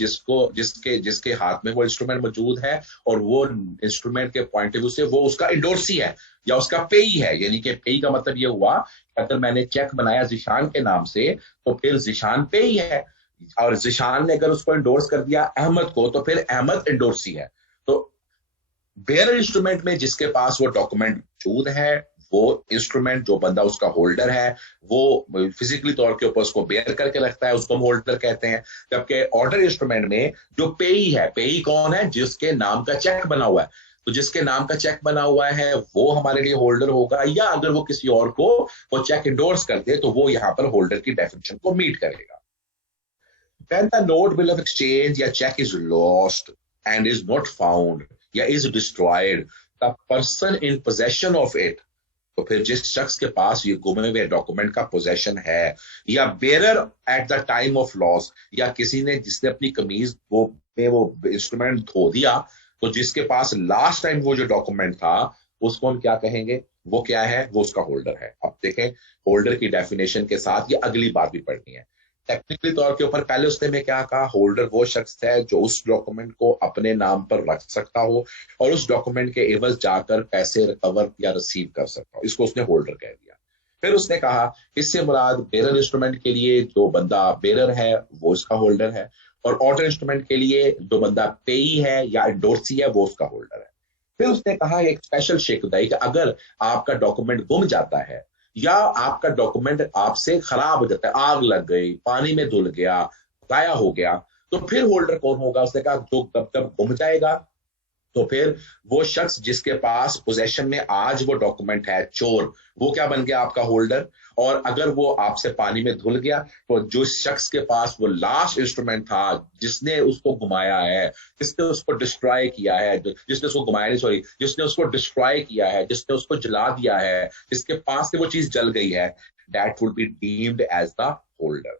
जिसके हाथ में वो इंस्ट्रूमेंट मौजूद है और वो इंस्ट्रूमेंट के पॉइंट ऑफ व्यू से वो उसका एंडोर्सी है या उसका पेई है। यानी कि पेई का मतलब ये हुआ कि अगर मैंने चेक बनाया जिशान के नाम से तो फिर जिशान पेई है, और जिशान ने अगर उसको एंडोर्स कर दिया अहमद को तो फिर अहमद एंडोर्सी है। तो बेरर इंस्ट्रूमेंट में जिसके पास वो डॉक्यूमेंट मौजूद है, वो इंस्ट्रूमेंट जो बंदा उसका होल्डर है वो फिजिकली तौर के ऊपर उसको बेयर करके रखता है, उसको हम होल्डर कहते हैं। जबकि ऑर्डर इंस्ट्रूमेंट में जो पेई है, पेई कौन है, जिसके नाम का चेक बना हुआ है, तो जिसके नाम का चेक बना हुआ है वो हमारे लिए होल्डर होगा, या अगर वो किसी और को वो चेक इंडोर्स कर दे तो वो यहां पर होल्डर की डेफिनेशन को मीट करेगा। When the note, bill of exchange या check is lost and is not found या is destroyed, the person in possession of it, तो फिर जिस शख्स के पास ये गुमे हुए डॉक्यूमेंट का पोजेशन है, या bearer at the time of loss, या किसी ने जिसने अपनी कमीज वो इंस्ट्रूमेंट धो दिया, तो जिसके पास लास्ट टाइम वो जो डॉक्यूमेंट था उसको हम क्या कहेंगे, वो क्या है, वो उसका होल्डर है। अब देखें होल्डर की डेफिनेशन के साथ ये अगली बात भी पढ़नी है। टेक्निकली तौर के ऊपर पहले उसने में क्या कहा, होल्डर वो शख्स है जो उस डॉक्यूमेंट को अपने नाम पर रख सकता हो और उस डॉक्यूमेंट के एवज जाकर पैसे रिकवर या रिसीव कर सकता हो, इसको उसने होल्डर कह दिया। फिर उसने कहा इससे मुराद बेरर इंस्ट्रूमेंट के लिए जो बंदा बेरर है वो उसका होल्डर है, और ऑर्डर इंस्ट्रूमेंट के लिए जो बंदा पेई है या एंडोर्सी है वो उसका होल्डर है। फिर उसने कहा एक स्पेशल शेखदाई कि अगर आपका डॉक्यूमेंट गुम जाता है या आपका डॉक्यूमेंट आपसे खराब हो जाता है, आग लग गई, पानी में धुल गया, गाया हो गया, तो फिर होल्डर कौन होगा। उसने कहा जो कब गुम जाएगा तो फिर वो शख्स जिसके पास पोजेशन में आज वो डॉक्यूमेंट है, चोर, वो क्या बन गया, आपका होल्डर। और अगर वो आपसे पानी में धुल गया तो जो शख्स के पास वो लास्ट इंस्ट्रूमेंट था जिसने उसको घुमाया है, जिसने उसको डिस्ट्रॉय किया है, जिसने उसको घुमाया नहीं सॉरी जिसने उसको डिस्ट्रॉय किया है, जिसने उसको जला दिया है, जिसके पास से वो चीज जल गई है, that would be deemed as the holder.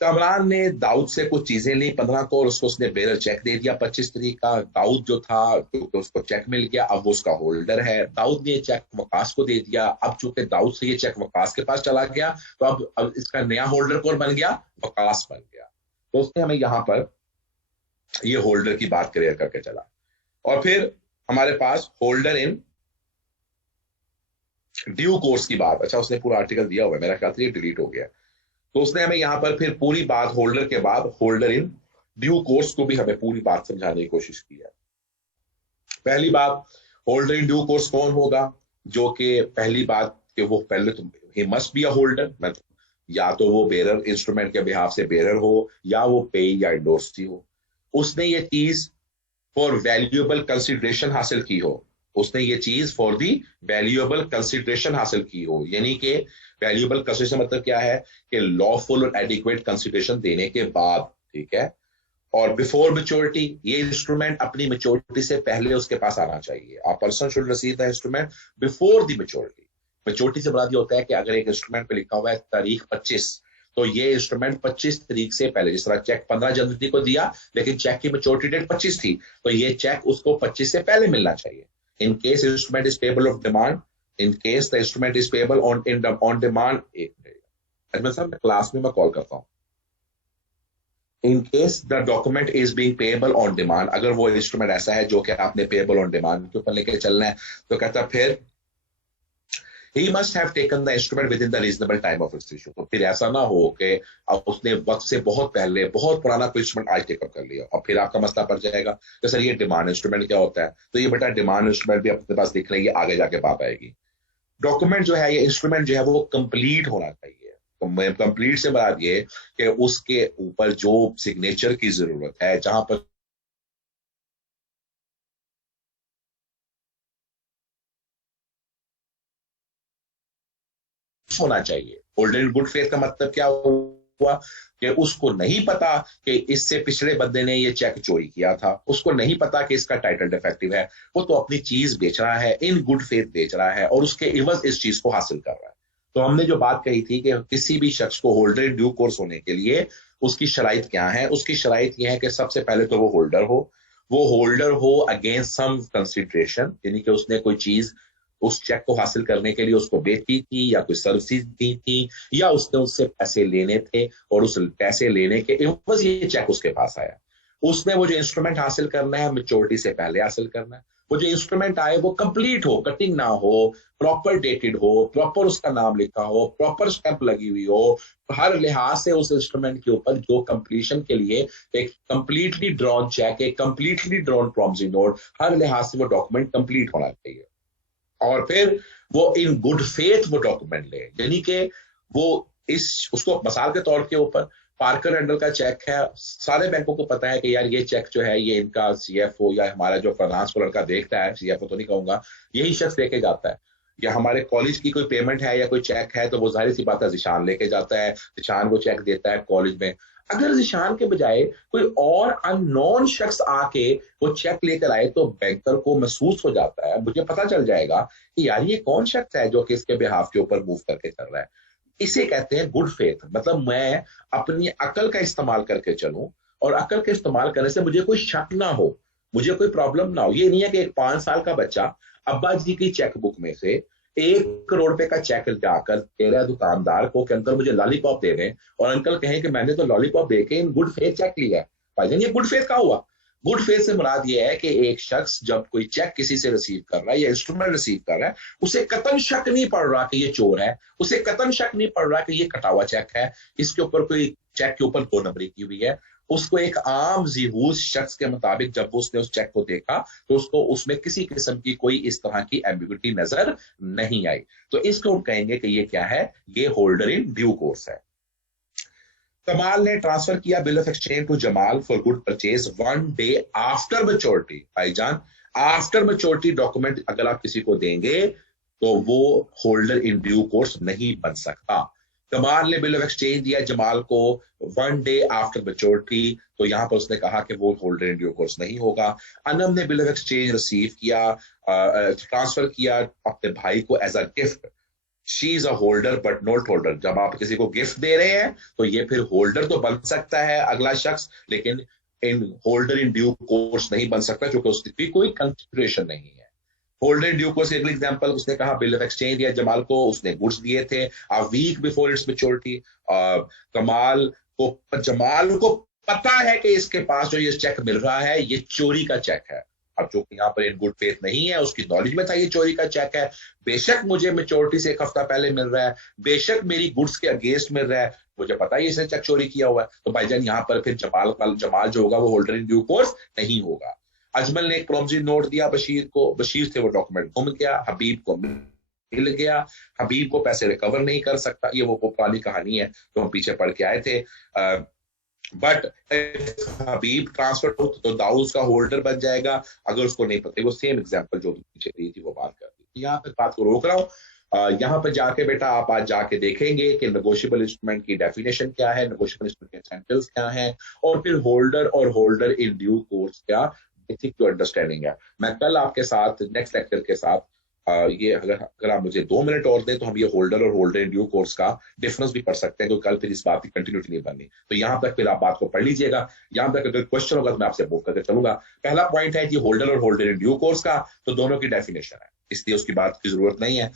Kamran ने दाऊद से कुछ चीजें ली 15 को और उसको उसने बेरर चेक दे दिया 25 तारीख का। दाऊद जो था क्योंकि उसको चेक मिल गया, अब वो उसका होल्डर है। दाऊद ने ये चेक वकास को दे दिया। अब चूंकि दाऊद से ये चेक वकास के पास चला गया तो अब इसका नया होल्डर कौन बन गया, वकास बन गया। तो उसने हमें यहां पर ये होल्डर की बात क्लियर करके चला। और फिर हमारे पास होल्डर इन ड्यू कोर्स की बात, अच्छा उसने पूरा आर्टिकल दिया हुआ है, मेरा ख्याल से ये डिलीट हो गया। तो उसने हमें यहां पर फिर पूरी बात होल्डर के बाद होल्डर इन ड्यू कोर्स को भी हमें पूरी बात समझाने की कोशिश की है। पहली बात, होल्डर इन ड्यू कोर्स कौन होगा, जो कि पहली बात कि वो पहले तो he must be a holder, मतलब या तो वो बेरर इंस्ट्रूमेंट के बिहाफ से बेरर हो या वो पे या इंडोर्सी हो। उसने ये चीज फॉर वैल्यूएबल कंसिडरेशन हासिल की हो, उसने ये चीज फॉर दी वैल्यूएबल कंसिडरेशन हासिल की हो। यानी कि वैल्यूएबल कंसिडरेशन मतलब क्या है कि लॉफुल और एडिक्वेट कंसिडरेशन देने के बाद, ठीक है। और बिफोर मैच्योरिटी, ये इंस्ट्रूमेंट अपनी मैच्योरिटी से पहले उसके पास आना चाहिए। A person should receive the instrument before the maturity. Maturity से मुराद ये होता है कि अगर एक इंस्ट्रूमेंट पे लिखा हुआ है तारीख 25, तो ये इंस्ट्रूमेंट 25 तारीख से पहले, जिस तरह चेक 15 जनवरी को दिया लेकिन चेक की मैच्योरिटी डेट 25 थी, तो ये चेक उसको 25 से पहले मिलना चाहिए। In case instrument is payable of demand, in case the instrument is payable on demand, Ajmal साहब मैं क्लास में मैं कॉल करता हूँ। In case the document is being payable on demand, अगर वो इंस्ट्रूमेंट ऐसा है जो कि आपने payable on demand के ऊपर लेके चलना है, तो कहता फिर he must have taken the instrument within the reasonable time of its issue। तो फिर ऐसा ना हो कि उसने वक्त से बहुत पहले बहुत पुराना कोई इंस्ट्रूमेंट आज टेकअप कर लिया और फिर आपका मसला पड़ जाएगा कि सर ये डिमांड इंस्ट्रूमेंट क्या होता है। तो ये बेटा डिमांड इंस्ट्रूमेंट भी अपने पास लिख लेंगे, आगे जाके बात आएगी। डॉक्यूमेंट जो है, ये इंस्ट्रूमेंट जो है वो कंप्लीट होना चाहिए। कंप्लीट से बात ये कि उसके ऊपर जो सिग्नेचर की जरूरत है, जहां पर होना चाहिए। होल्डर इन गुड फेथ का मतलब क्या हुआ कि उसको नहीं पता कि इससे पिछले बंदे ने ये चेक चोरी किया था, उसको नहीं पता कि इसका टाइटल डिफेक्टिव है, वो तो अपनी चीज बेच रहा है, इन गुड फेथ बेच रहा है और उसके इवज इस चीज को हासिल कर रहा है। तो हमने जो बात कही थी कि किसी भी शख्स को होल्डर इन ड्यू कोर्स होने के लिए उसकी शराइत क्या है, उसकी शराइत यह है कि सबसे पहले तो वो होल्डर हो अगेंस्ट सम कंसिडरेशन, यानी कि उसने कोई चीज उस चेक को हासिल करने के लिए उसको बेची थी या कोई सर्विसेज दी थी या उसने उससे पैसे लेने थे और उस पैसे लेने के एवज ये चेक उसके पास आया। उसने वो जो इंस्ट्रूमेंट हासिल करना है मैच्योरिटी से पहले हासिल करना है, वो जो इंस्ट्रूमेंट आए वो कंप्लीट हो, कटिंग ना हो, प्रॉपर डेटेड हो, प्रॉपर उसका नाम लिखा हो, प्रॉपर स्टैंप लगी हुई हो, हर लिहाज से उस इंस्ट्रूमेंट के ऊपर जो कंप्लीशन के लिए एक कंप्लीटली ड्रॉन चेक, एक कंप्लीटली ड्रॉन प्रॉमिसरी नोट, हर लिहाज से वो डॉक्यूमेंट कंप्लीट होना चाहिए। और फिर वो इन गुड फेथ वो डॉक्यूमेंट ले, यानी कि वो उसको मिसाल के तौर के ऊपर पार्कर हैंडल का चेक है, सारे बैंकों को पता है कि यार ये चेक जो है ये इनका सीएफओ या हमारा जो फाइनेंस को लड़का देखता है, सीएफओ तो नहीं कहूंगा, यही शख्स लेके जाता है। या हमारे कॉलेज की कोई पेमेंट है या कोई चेक है तो वो जाहिर सी बात है जिशान लेके जाता है, जिशान वो चेक देता है कॉलेज में। अगर जिशान के बजाय कोई और अननोन शख्स आके वो चेक लेकर आए तो बैंकर को महसूस हो जाता है, मुझे पता चल जाएगा कि यार ये कौन शख्स है जो कि इसके बिहाफ के ऊपर मूव करके कर रहा है। इसे कहते हैं गुड फेथ, मतलब मैं अपनी अकल का इस्तेमाल करके चलूं और अकल के इस्तेमाल करने से मुझे कोई शक ना हो, मुझे कोई प्रॉब्लम ना हो। ये नहीं है कि एक 5 साल का बच्चा अब्बा जी की चेक बुक में से 1 करोड़ रुपए का चेक जाकर दे रहा है दुकानदार को कि अंकल मुझे लॉलीपॉप दे दें, और अंकल कहें कि मैंने तो लॉलीपॉप देके इन गुड फेथ चेक लिया है। भाईजान ये गुड फेथ का हुआ। गुड फेथ से मुराद ये है कि एक शख्स जब कोई चेक किसी से रिसीव कर रहा है या इंस्ट्रूमेंट रिसीव कर रहा है, उसे कतन शक नहीं पड़ रहा कि ये चोर है, उसे कतन शक नहीं पड़ रहा कि ये कटा हुआ चेक है, इसके ऊपर कोई चेक के ऊपर 2 नंबरी की हुई है। उसको एक आम ज़िहूस शख्स के मुताबिक जब उसने उस चेक को देखा तो उसको उसमें किसी किस्म की कोई इस तरह की एम्बिग्युइटी नजर नहीं आई। तो इसको हम कहेंगे कि ये क्या है, ये होल्डर इन ड्यू कोर्स है। कमाल ने ट्रांसफर किया bill of exchange to Jamal for good purchase 1 day after maturity. भाईजान आफ्टर मैच्योरिटी डॉक्यूमेंट अगर आप किसी को देंगे तो वो होल्डर इन ड्यू कोर्स नहीं बन सकता। कमाल ने बिल ऑफ एक्सचेंज दिया जमाल को 1 डे आफ्टर मैच्योरिटी, तो यहां पर उसने कहा कि वो होल्डर इन ड्यू कोर्स नहीं होगा। अनम ने बिल ऑफ एक्सचेंज रिसीव किया, ट्रांसफर किया अपने भाई को as a gift. She is a holder but not holder. जब आप किसी को गिफ्ट दे रहे हैं तो ये फिर होल्डर तो बन सकता है अगला शख्स, लेकिन इन होल्डर इन ड्यू कोर्स नहीं बन सकता क्योंकि उसकी कोई कंसिडरेशन नहीं है। होल्डर इन ड्यू कोर्स एक एग्जांपल, उसने कहा बिल ऑफ एक्सचेंज दिया जमाल को, उसने गुड्स दिए थे a week before its maturity. Jamal को पता है कि इसके पास जो ये चेक मिल रहा है ये चोरी का चेक है। अब जो यहाँ पर इन गुड फेथ नहीं है, उसकी नॉलेज में था ये चोरी का चेक है। बेशक मुझे मैच्योरिटी से 1 हफ्ता पहले मिल रहा है, बेशक मेरी गुड्स के अगेंस्ट मिल रहा है, मुझे पता है इसने चेक चोरी किया हुआ है, तो भाईजान यहाँ पर फिर जमाल जो होगा वो होल्डर इन ड्यू कोर्स नहीं होगा। अजमल ने एक प्रॉमिसरी नोट दिया बशीर को, बशीर से वो डॉक्यूमेंट गुम गया, हबीब को मिल गया, हबीब को पैसे रिकवर नहीं कर सकता। ये वो पुरानी कहानी है जो हम पीछे पढ़ के आए थे। बट हबीब ट्रांसफर हो तो दाऊद उसका होल्डर बन जाएगा, अगर उसको नहीं पता। वो सेम एग्जांपल जो पीछे दी थी वो बात कर दी। यहाँ पे बात को रोक रहा हूँ। यहाँ पर जाके बेटा आप आज जाके देखेंगे कि नेगोशिएबल इंस्ट्रूमेंट की डेफिनेशन क्या है, नेगोशिएबल इंस्ट्रूमेंट के एसेंशियल्स क्या हैं, और फिर होल्डर और होल्डर इन ड्यू कोर्स क्या बेसिक जो अंडरस्टैंडिंग है। मैं कल आपके साथ नेक्स्ट लेक्चर के साथ ये अगर आप मुझे 2 मिनट और दें तो हम ये होल्डर और होल्डर इन ड्यू कोर्स का डिफरेंस भी पढ़ सकते हैं, क्योंकि कल फिर इस बात की कंटिन्यूटी नहीं बननी। तो यहाँ तक फिर आप बात को पढ़ लीजिएगा, यहाँ तक अगर क्वेश्चन होगा तो मैं आपसे मूव करके चलूंगा। पहला पॉइंट है कि होल्डर और होल्डर इन ड्यू कोर्स का, तो दोनों की डेफिनेशन है, इसलिए उसकी बात की जरूरत नहीं है।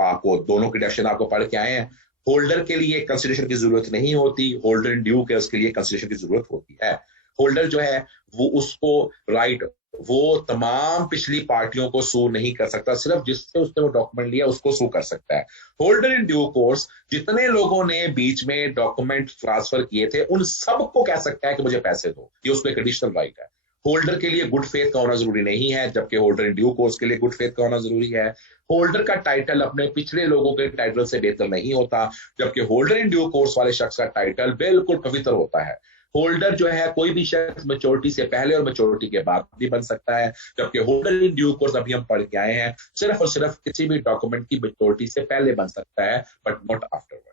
आपको दोनों की डेफिनेशन आपको पढ़ के आए हैं। होल्डर के लिए कंसिडरेशन की जरूरत नहीं होती, होल्डर इन ड्यू के उसके लिए कंसिडरेशन की जरूरत होती है। होल्डर जो है वो उसको राइट वो तमाम पिछली पार्टियों को सू नहीं कर सकता, सिर्फ जिससे उसने वो डॉक्यूमेंट लिया उसको सू कर सकता है। होल्डर इन ड्यू कोर्स जितने लोगों ने बीच में डॉक्यूमेंट ट्रांसफर किए थे उन सबको कह सकता है कि मुझे पैसे दो, ये उसको एक एडिशनल राइट है। होल्डर के लिए गुड फेथ का होना जरूरी नहीं है, जबकि होल्डर इन ड्यू कोर्स के लिए गुड फेथ का होना जरूरी है। होल्डर का टाइटल अपने पिछले लोगों के टाइटल से बेहतर नहीं होता, जबकि होल्डर इन ड्यू कोर्स वाले शख्स का टाइटल बिल्कुल पवित्र होता है। होल्डर जो है कोई भी शख्स मैच्योरिटी से पहले और मैच्योरिटी के बाद भी बन सकता है, जबकि होल्डर इन ड्यू कोर्स अभी हम पढ़ के आए हैं सिर्फ और सिर्फ किसी भी डॉक्यूमेंट की मैच्योरिटी से पहले बन सकता है, बट नॉट आफ्टरवर्ड।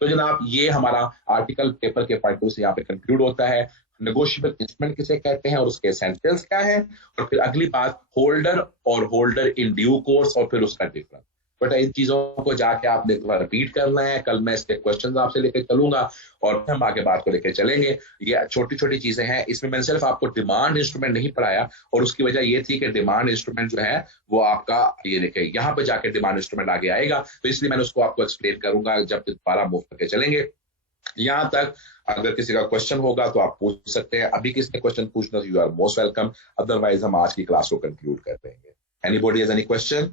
तो जनाब ये हमारा आर्टिकल पेपर के पॉइंट से यहाँ पे कंक्लूड होता है। नेगोशिएबल इंस्ट्रूमेंट किसे कहते हैं और उसके एसेंशियल्स क्या है, और फिर अगली बात होल्डर और होल्डर इन ड्यू कोर्स और फिर उसका डिफरेंस। बट इन चीजों को जाके आपने एक बार रिपीट करना है। कल मैं इसके क्वेश्चंस आपसे लेकर चलूंगा और हम आगे बात को लेकर चलेंगे। ये छोटी छोटी चीजें हैं, इसमें मैंने सिर्फ आपको डिमांड इंस्ट्रूमेंट नहीं पढ़ाया, और उसकी वजह ये थी कि डिमांड इंस्ट्रूमेंट जो है वो आपका ये देखे यहाँ पे जाके डिमांड इंस्ट्रूमेंट आगे आएगा, तो इसलिए मैंने उसको आपको एक्सप्लेन करूंगा जब दोबारा मूव करके चलेंगे। यहां तक अगर किसी का क्वेश्चन होगा तो आप पूछ सकते हैं। अभी किसने क्वेश्चन पूछना, you are most welcome, otherwise हम आज की क्लास को कंक्लूड कर देंगे। Anybody has any question?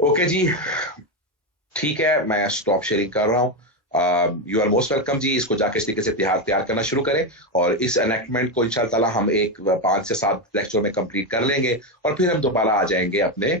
Okay जी, ठीक है, मैं स्टॉप शेयरिंग कर रहा हूं। यू आर मोस्ट वेलकम जी। इसको जाके इस तरीके से तैयार करना शुरू करें, और इस एनेक्टमेंट को इंशाअल्लाह ताला हम 5 से 7 लेक्चर में कंप्लीट कर लेंगे, और फिर हम दोबारा आ जाएंगे अपने